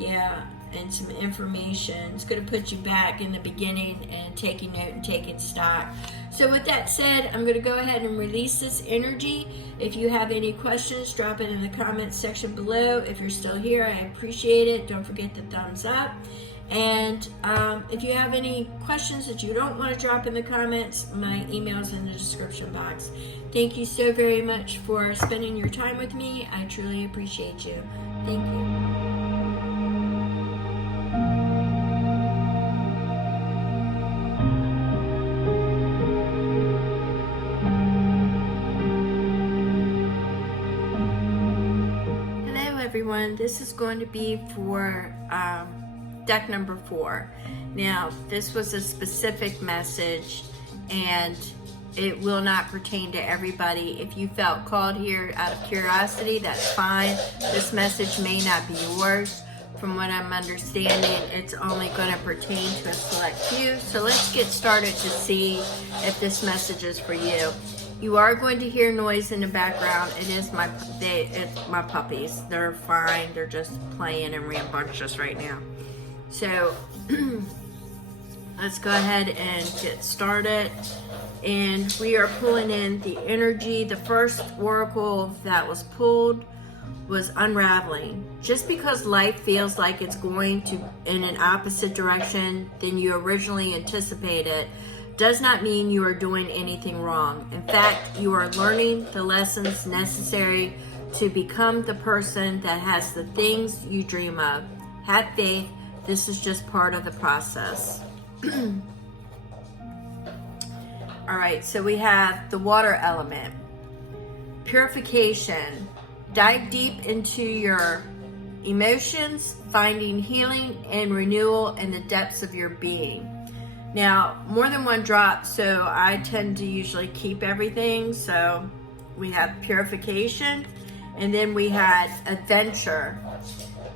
Yeah, and some information. It's going to put you back in the beginning and taking note and taking stock. So with that said, I'm going to go ahead and release this energy. If you have any questions, drop it in the comments section below. If you're still here, I appreciate it. Don't forget the thumbs up. And if you have any questions that you don't want to drop in the comments, my email's in the description box. Thank you so very much for spending your time with me. I truly appreciate you. Thank you. Everyone, this is going to be for deck number 4. Now, this was a specific message, and it will not pertain to everybody. If you felt called here out of curiosity, that's fine. This message may not be yours. From what I'm understanding, it's only going to pertain to a select few. So let's get started to see if this message is for you. You are going to hear noise in the background. It's my puppies. They're fine. They're just playing and rambunctious right now. So let's go ahead and get started. And we are pulling in the energy. The first oracle that was pulled was unraveling. Just because life feels like it's going to in an opposite direction than you originally anticipated does not mean you are doing anything wrong. In fact, you are learning the lessons necessary to become the person that has the things you dream of. Have faith. This is just part of the process. All right, so we have the water element. Purification. Dive deep into your emotions, finding healing and renewal in the depths of your being. Now, more than one drop, so I tend to usually keep everything. So we have purification, and then we had adventure.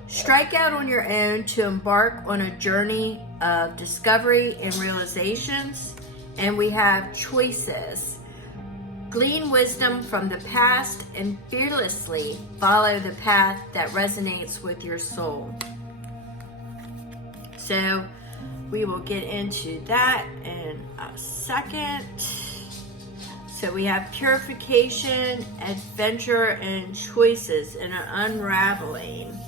Strike out on your own to embark on a journey of discovery and realizations. And we have choices. Glean wisdom from the past and fearlessly follow the path that resonates with your soul. So we will get into that in a second. So we have purification, adventure, and choices in an unraveling.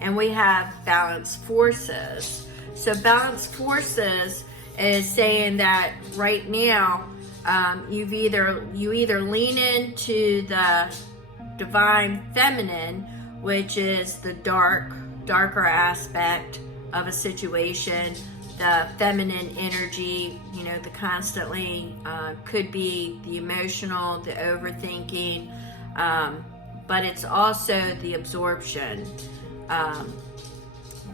And we have balanced forces. So balanced forces is saying that right now, you either lean into the divine feminine, which is the darker aspect of a situation, the feminine energy, the constantly, could be the emotional, the overthinking, but it's also the absorption,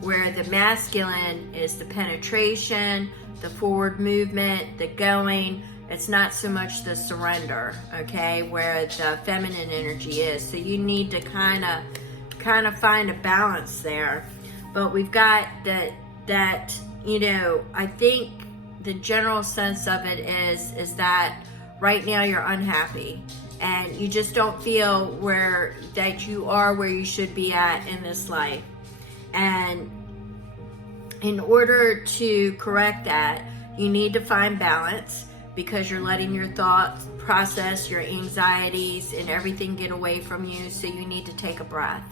where the masculine is the penetration, the forward movement, the going. It's not so much the surrender, okay, where the feminine energy is. So you need to kind of find a balance there. But we've got that I think the general sense of it is that right now you're unhappy and you just don't feel that you are where you should be at in this life. And in order to correct that, you need to find balance, because you're letting your thoughts process, your anxieties and everything get away from you. So you need to take a breath.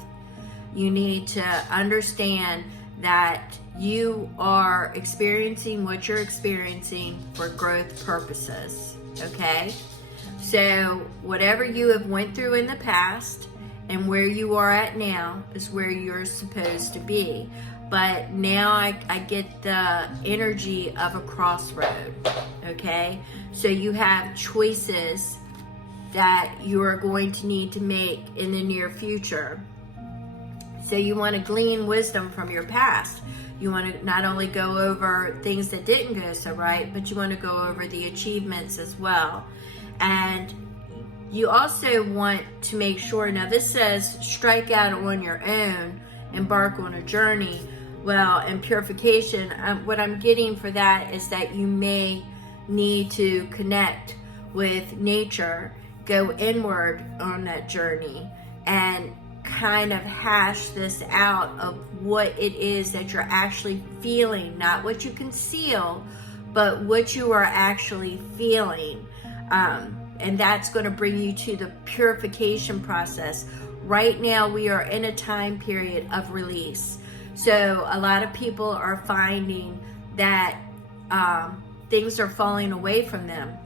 You need to understand that you are experiencing what you're experiencing for growth purposes, okay? So whatever you have went through in the past and where you are at now is where you're supposed to be. But now I get the energy of a crossroad, okay? So you have choices that you are going to need to make in the near future. So you want to glean wisdom from your past. You want to not only go over things that didn't go so right, but you want to go over the achievements as well. And you also want to make sure, now this says strike out on your own, embark on a journey. Well, in purification, what I'm getting for that is that you may need to connect with nature, go inward on that journey, and kind of hash this out of what it is that you're actually feeling, not what you conceal, but what you are actually feeling. And that's going to bring you to the purification process. Right now, we are in a time period of release. So a lot of people are finding that things are falling away from them.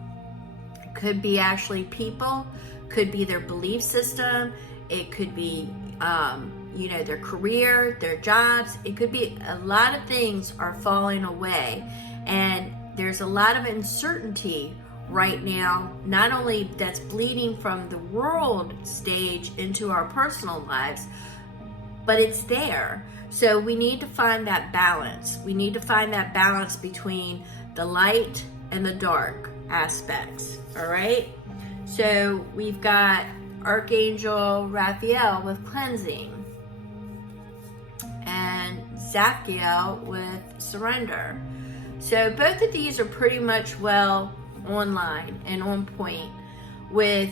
It could be actually people, could be their belief system, it could be their career, their jobs. It could be a lot of things are falling away, and there's a lot of uncertainty right now, not only that's bleeding from the world stage into our personal lives, but it's there. So we need to find that balance. We need to find that balance between the light and the dark aspects, all right? So we've got Archangel Raphael with cleansing and Zaphiel with surrender. So both of these are pretty much well online and on point with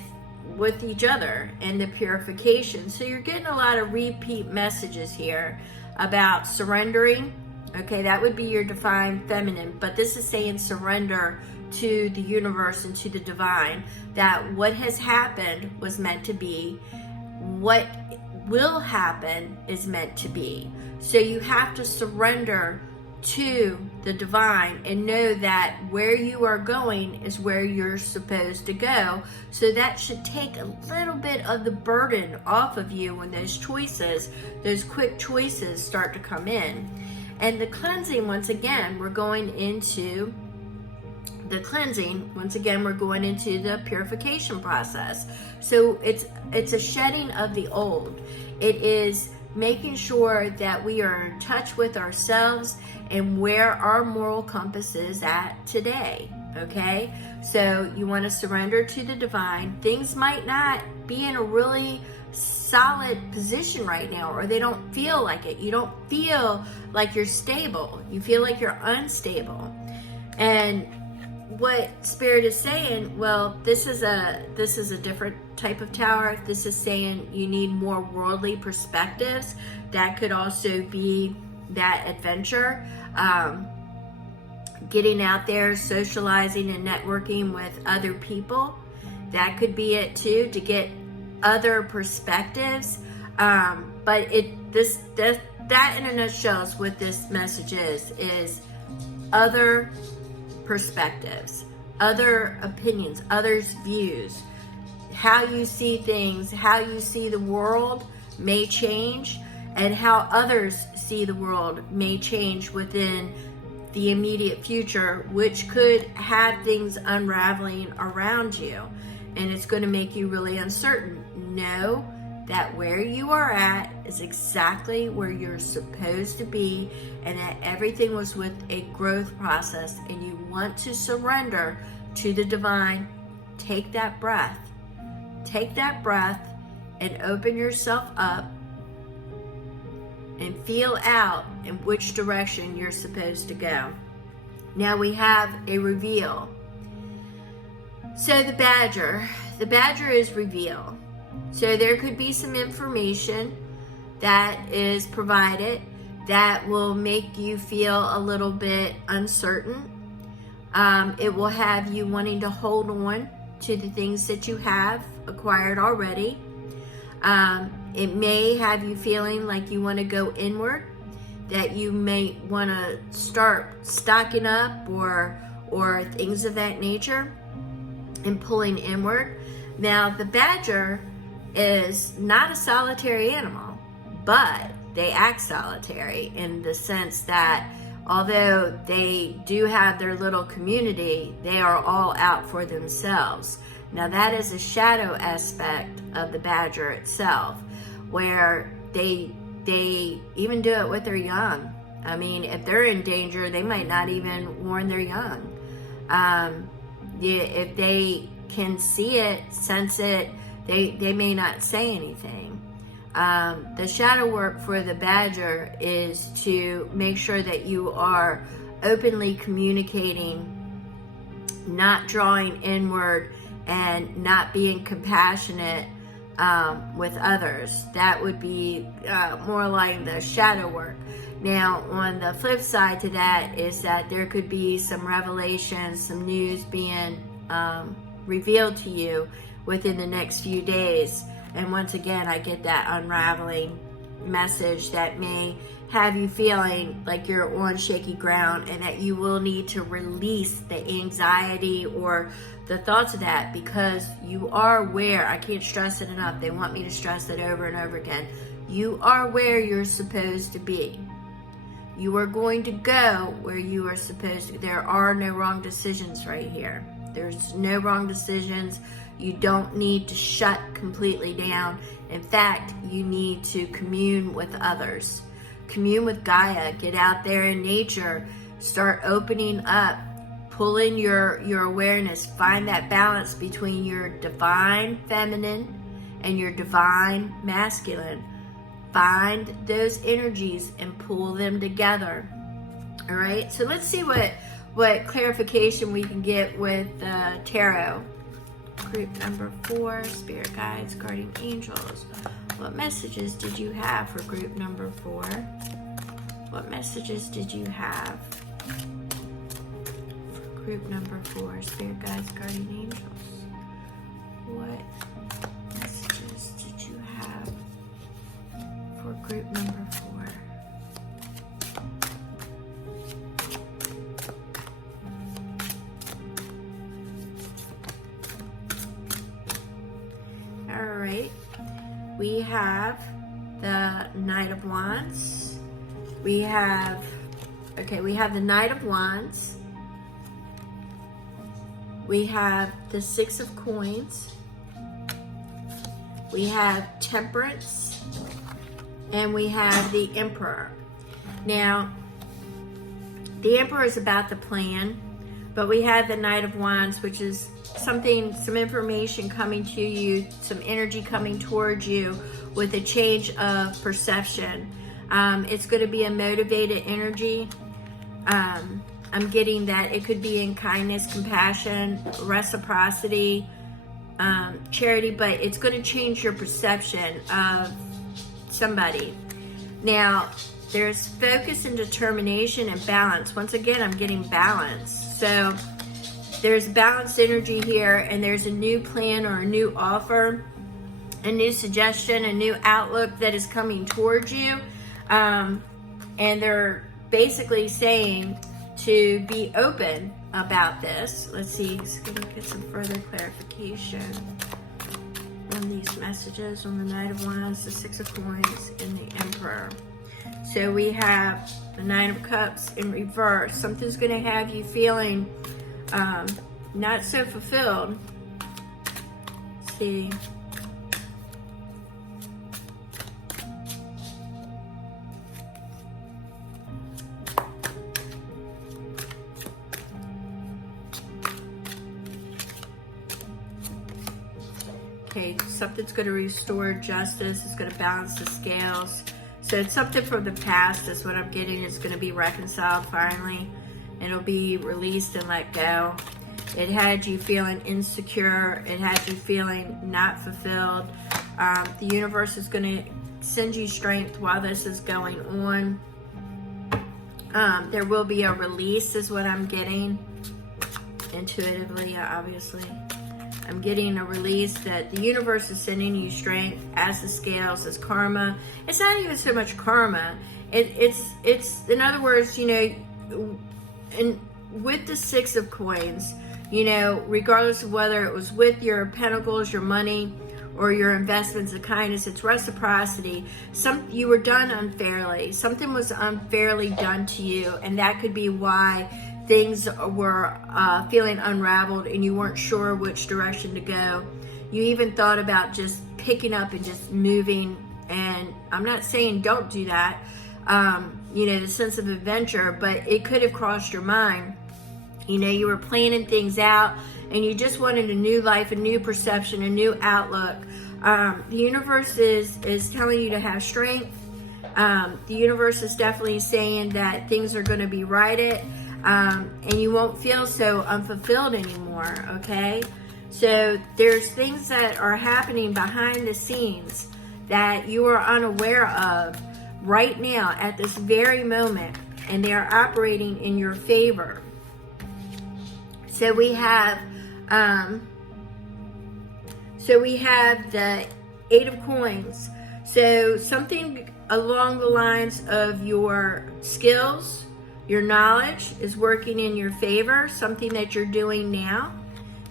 each other and the purification. So you're getting a lot of repeat messages here about surrendering. Okay, that would be your divine feminine, but this is saying surrender to the universe and to the divine, that what has happened was meant to be, what will happen is meant to be. So you have to surrender to the divine and know that where you are going is where you're supposed to go. So that should take a little bit of the burden off of you when those choices, those quick choices start to come in. And the cleansing, once again, we're going into the cleansing. Once again, we're going into the purification process. So it's a shedding of the old. It is making sure that we are in touch with ourselves and where our moral compass is at today, okay? So you want to surrender to the divine. Things might not be in a really solid position right now, or they don't feel like it. You don't feel like you're stable. You feel like you're unstable. And what Spirit is saying, well, this is a different type of tower. This is saying you need more worldly perspectives. That could also be that adventure, getting out there, socializing and networking with other people. That could be it too, to get other perspectives. But that in a nutshell is what this message is other perspectives, other opinions, others' views. How you see things, how you see the world may change, and how others see the world may change within the immediate future, which could have things unraveling around you. And it's going to make you really uncertain. Know that where you are at is exactly where you're supposed to be, and that everything was with a growth process, and you want to surrender to the divine. Take that breath. Take that breath and open yourself up and feel out in which direction you're supposed to go. Now we have a reveal. So the badger is reveal. So there could be some information that is provided that will make you feel a little bit uncertain. It will have you wanting to hold on to the things that you have acquired already. It may have you feeling like you want to go inward, that you may want to start stocking up or things of that nature, and pulling inward. Now the badger is not a solitary animal, but they act solitary in the sense that although they do have their little community, they are all out for themselves. Now that is a shadow aspect of the badger itself, where they even do it with their young. I mean, if they're in danger, they might not even warn their young. If they can see it, sense it, they may not say anything. The shadow work for the badger is to make sure that you are openly communicating, not drawing inward, and not being compassionate with others. That would be more like the shadow work. Now, on the flip side to that is that there could be some revelations, some news being revealed to you within the next few days. And once again, I get that unraveling message that may have you feeling like you're on shaky ground, and that you will need to release the anxiety or the thoughts of that, because you are where, I can't stress it enough, they want me to stress it over and over again, you are where you're supposed to be. You are going to go where you are supposed to. There are no wrong decisions right here. There's no wrong decisions. You don't need to shut completely down. In fact, you need to commune with others. Commune with Gaia. Get out there in nature. Start opening up. Pull in your awareness. Find that balance between your divine feminine and your divine masculine. Find those energies and pull them together. All right, so let's see what clarification we can get with tarot. Group number 4, spirit guides, guardian angels. What messages did you have for group number 4? What messages did you have for group number 4, spirit guides, guardian angels? What messages did you have for group number 4? We have the Knight of Wands. We have the Knight of Wands. We have the Six of Coins. We have Temperance. And we have the Emperor. Now, the Emperor is about the plan, but we have the Knight of Wands, which is some information coming to you, some energy coming towards you with a change of perception. It's going to be a motivated energy. I'm getting that it could be in kindness, compassion, reciprocity, charity, but it's going to change your perception of somebody. Now, there's focus and determination and balance. Once again, I'm getting balance. So there's balanced energy here, and there's a new plan or a new offer, a new suggestion, a new outlook that is coming towards you. And they're basically saying to be open about this. Let's see, let's get some further clarification on these messages on the Knight of Wands, the Six of Coins, and the Emperor. So we have the Nine of Cups in reverse. Something's going to have you feeling not so fulfilled. Let's see. Okay, something's going to restore justice. It's going to balance the scales. So it's something from the past is what I'm getting. Is going to be reconciled finally. And it'll be released and let go. It had you feeling insecure. It had you feeling not fulfilled. The universe is going to send you strength while this is going on. There will be a release is what I'm getting. Intuitively, obviously. I'm getting a release that the universe is sending you strength as the scales, as karma. It's not even so much karma. It's in other words, you know, and with the Six of Coins, you know, regardless of whether it was with your pentacles, your money, or your investments of kindness, it's reciprocity. You were done unfairly. Something was unfairly done to you, and that could be why things were feeling unraveled and you weren't sure which direction to go. You even thought about just picking up and just moving, and I'm not saying don't do that, you know, the sense of adventure, but it could have crossed your mind. You know, you were planning things out and you just wanted a new life, a new perception, a new outlook. The universe is telling you to have strength. The universe is definitely saying that things are going to be righted. And you won't feel so unfulfilled anymore, okay? So there's things that are happening behind the scenes that you are unaware of right now at this very moment, and they are operating in your favor. So we have the Eight of Coins. So something along the lines of your skills, your knowledge is working in your favor, something that you're doing now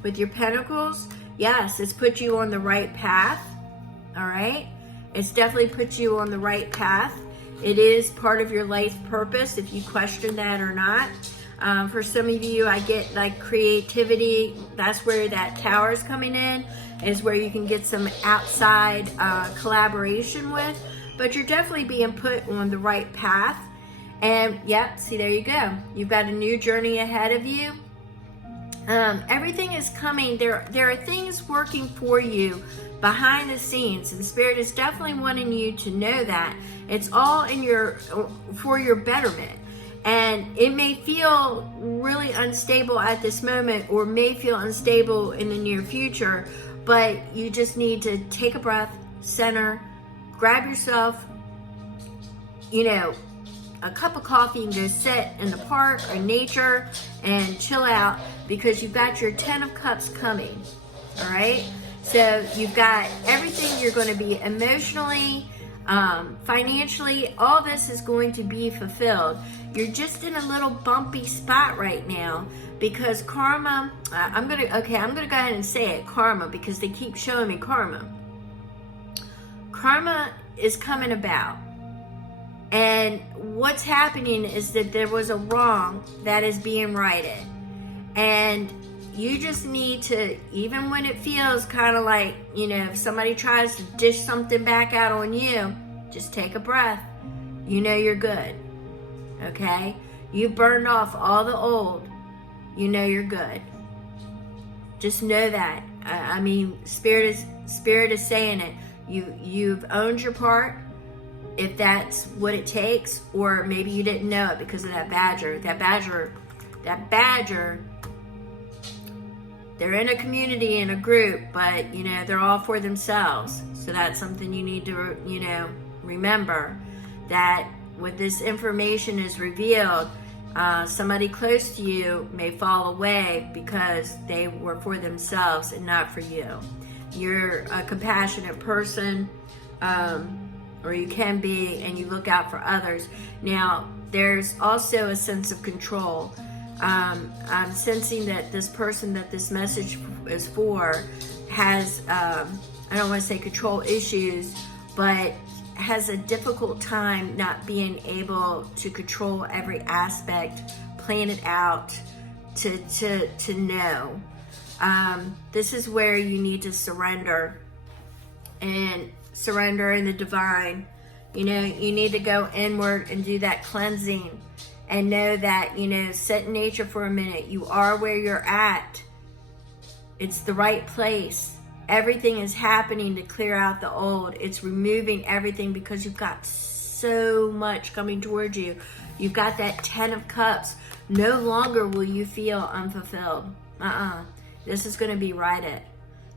with your pentacles. Yes, it's put you on the right path, all right? It's definitely put you on the right path. It is part of your life purpose, if you question that or not. For some of you, I get like creativity. That's where that tower is coming in, is where you can get some outside collaboration with. But you're definitely being put on the right path. And yep, see, there you go. You've got a new journey ahead of you. Everything is coming. There are things working for you behind the scenes, and Spirit is definitely wanting you to know that it's all for your betterment. And it may feel really unstable at this moment, or may feel unstable in the near future, but you just need to take a breath, center, grab yourself, you know, a cup of coffee and go sit in the park or nature and chill out, because you've got your 10 of Cups coming, all right? So you've got everything. You're going to be emotionally, financially, all this is going to be fulfilled. You're just in a little bumpy spot right now because karma, I'm going to go ahead and say it, karma, because they keep showing me karma. Karma is coming about. And what's happening is that there was a wrong that is being righted. And you just need to, even when it feels kind of like, you know, if somebody tries to dish something back out on you, just take a breath. You know you're good. Okay? You burned off all the old. You know you're good. Just know that. I mean, Spirit is saying it. You've owned your part. If that's what it takes, or maybe you didn't know it because of that badger. That badger that badger, they're in a community, in a group, but, you know, they're all for themselves. So that's something you need to, you know, remember, that when this information is revealed, somebody close to you may fall away because they were for themselves and not for you. You're a compassionate person, or you can be, and you look out for others. Now, there's also a sense of control. I'm sensing that this person that this message is for has, I don't want to say control issues, but has a difficult time not being able to control every aspect, plan it out, to know. This is where you need to surrender, and surrender in the divine. You know, you need to go inward and do that cleansing, and know that, you know, sit in nature for a minute. You are where you're at. It's the right place. Everything is happening to clear out the old. It's removing everything because you've got so much coming towards you. You've got that 10 of Cups. No longer will you feel unfulfilled. This is going to be righted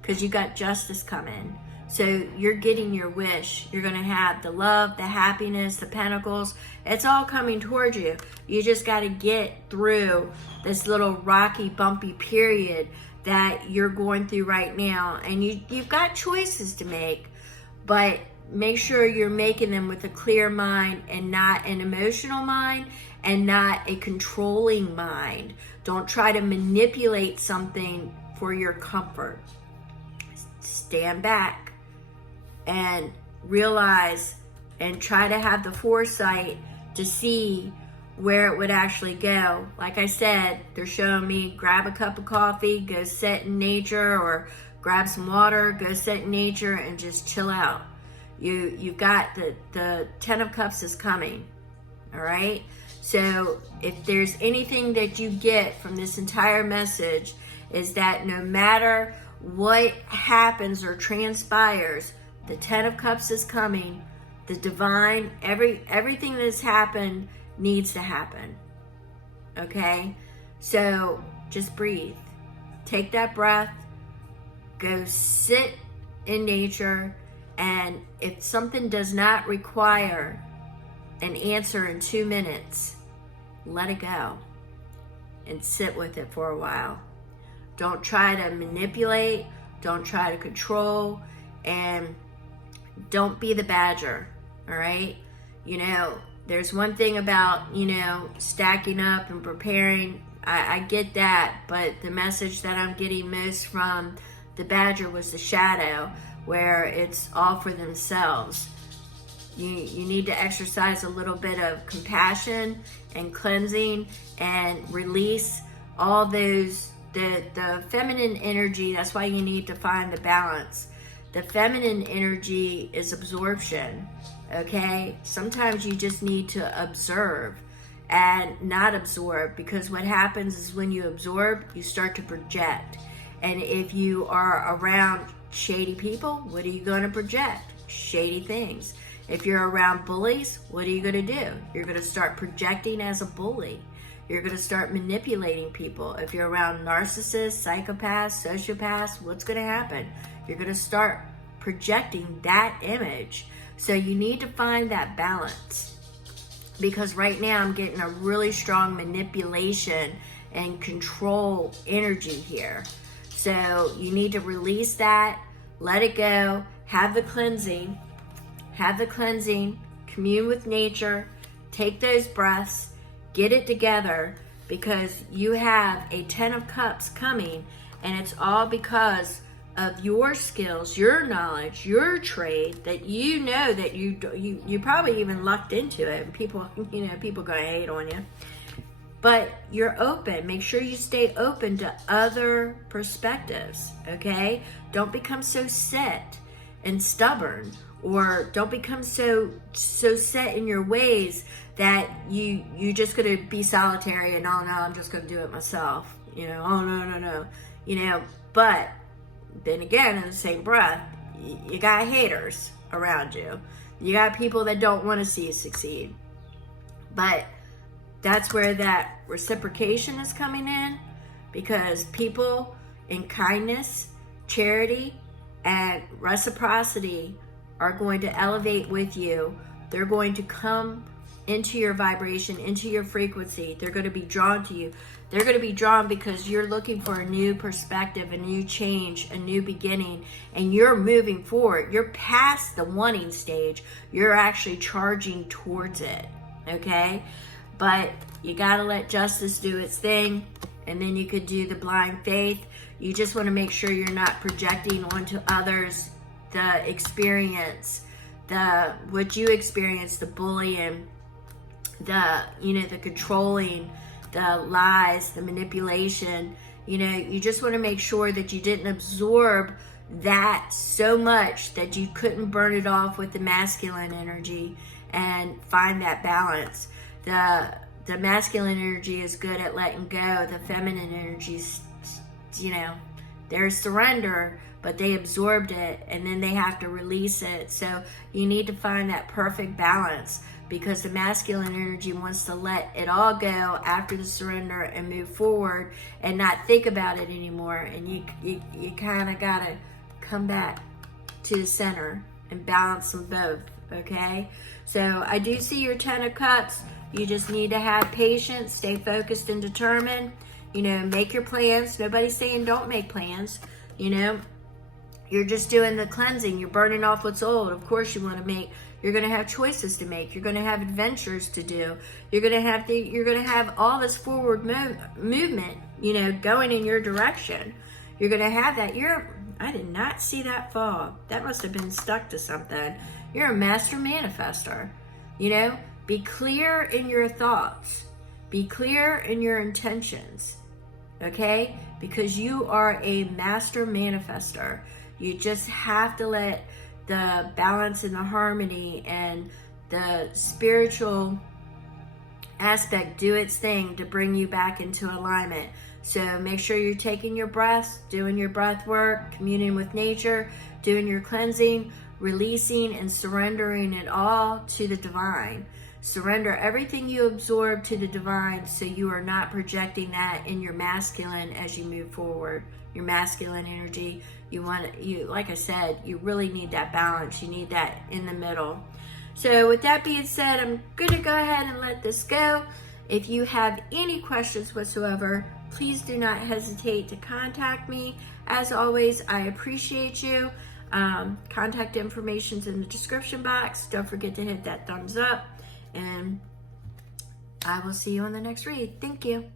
because you got justice coming. So you're getting your wish. You're going to have the love, the happiness, the pentacles. It's all coming towards you. You just got to get through this little rocky, bumpy period that you're going through right now. And you've got choices to make, but make sure you're making them with a clear mind and not an emotional mind and not a controlling mind. Don't try to manipulate something for your comfort. Stand back and realize and try to have the foresight to see where it would actually go. Like I said, they're showing me grab a cup of coffee, go sit in nature, or grab some water, go sit in nature and just chill out. You've got the 10 of Cups is coming. All right. So if there's anything that you get from this entire message, is that no matter what happens or transpires, the 10 of Cups is coming. The divine, everything that's happened needs to happen. Okay? So just breathe. Take that breath. Go sit in nature. And if something does not require an answer in 2 minutes, let it go and sit with it for a while. Don't try to manipulate. Don't try to control. And don't be the badger. All right? You know, there's one thing about, you know, stacking up and preparing. I get that, but the message that I'm getting most from the badger was the shadow, where it's all for themselves. You need to exercise a little bit of compassion and cleansing and release all those, the feminine energy. That's why you need to find the balance. The feminine energy is absorption. Okay, sometimes you just need to observe and not absorb, because what happens is when you absorb, you start to project. And if you are around shady people, what are you going to project? Shady things. If you're around bullies, what are you going to do? You're going to start projecting as a bully. You're going to start manipulating people. If you're around narcissists, psychopaths, sociopaths, what's going to happen? You're going to start projecting that image. So you need to find that balance, because right now I'm getting a really strong manipulation and control energy here. So you need to release that, let it go, have the cleansing, commune with nature, take those breaths, get it together, because you have a 10 of Cups coming, and it's all because of your skills, your knowledge, your trade, that you know that you probably even lucked into it. People, you know, people gonna hate on you, but you're open. Make sure you stay open to other perspectives. Okay, don't become so set and stubborn, or don't become so set in your ways that you just gonna be solitary and, oh no, I'm just gonna do it myself. You know, oh no, you know, but then again, in the same breath, you got haters around you. You got people that don't want to see you succeed. But that's where that reciprocation is coming in, because people in kindness, charity, and reciprocity are going to elevate with you. They're going to come into your vibration, into your frequency. They're going to be drawn to you. They're going to be drawn because you're looking for a new perspective, a new change, a new beginning, and you're moving forward. You're past the wanting stage. You're actually charging towards it, okay? But you got to let justice do its thing, and then you could do the blind faith. You just want to make sure you're not projecting onto others the experience, what you experienced, the bullying, the controlling, the lies, the manipulation. You just want to make sure that you didn't absorb that so much that you couldn't burn it off with the masculine energy, and find that balance. The masculine energy is good at letting go. The feminine energy's, there's surrender, but they absorbed it and then they have to release it. So you need to find that perfect balance, because the masculine energy wants to let it all go after the surrender and move forward and not think about it anymore. And you kind of got to come back to the center and balance them both, okay? So I do see your 10 of Cups. You just need to have patience, stay focused and determined, make your plans. Nobody's saying don't make plans, You're just doing the cleansing. You're burning off what's old. Of course you're going to have choices to make. You're going to have adventures to do. You're going to have all this forward movement, going in your direction. You're going to have that. I did not see that fog. That must have been stuck to something. You're a master manifester, Be clear in your thoughts. Be clear in your intentions, okay? Because you are a master manifester. You just have to let the balance and the harmony and the spiritual aspect do its thing to bring you back into alignment. So make sure you're taking your breaths, doing your breath work, communing with nature, doing your cleansing, releasing and surrendering it all to the divine. Surrender everything you absorb to the divine, so you are not projecting that in your masculine as you move forward. Your masculine energy, like I said, you really need that balance. You need that in the middle. So with that being said, I'm going to go ahead and let this go. If you have any questions whatsoever, please do not hesitate to contact me. As always, I appreciate you. Contact information's in the description box. Don't forget to hit that thumbs up. And I will see you on the next read. Thank you.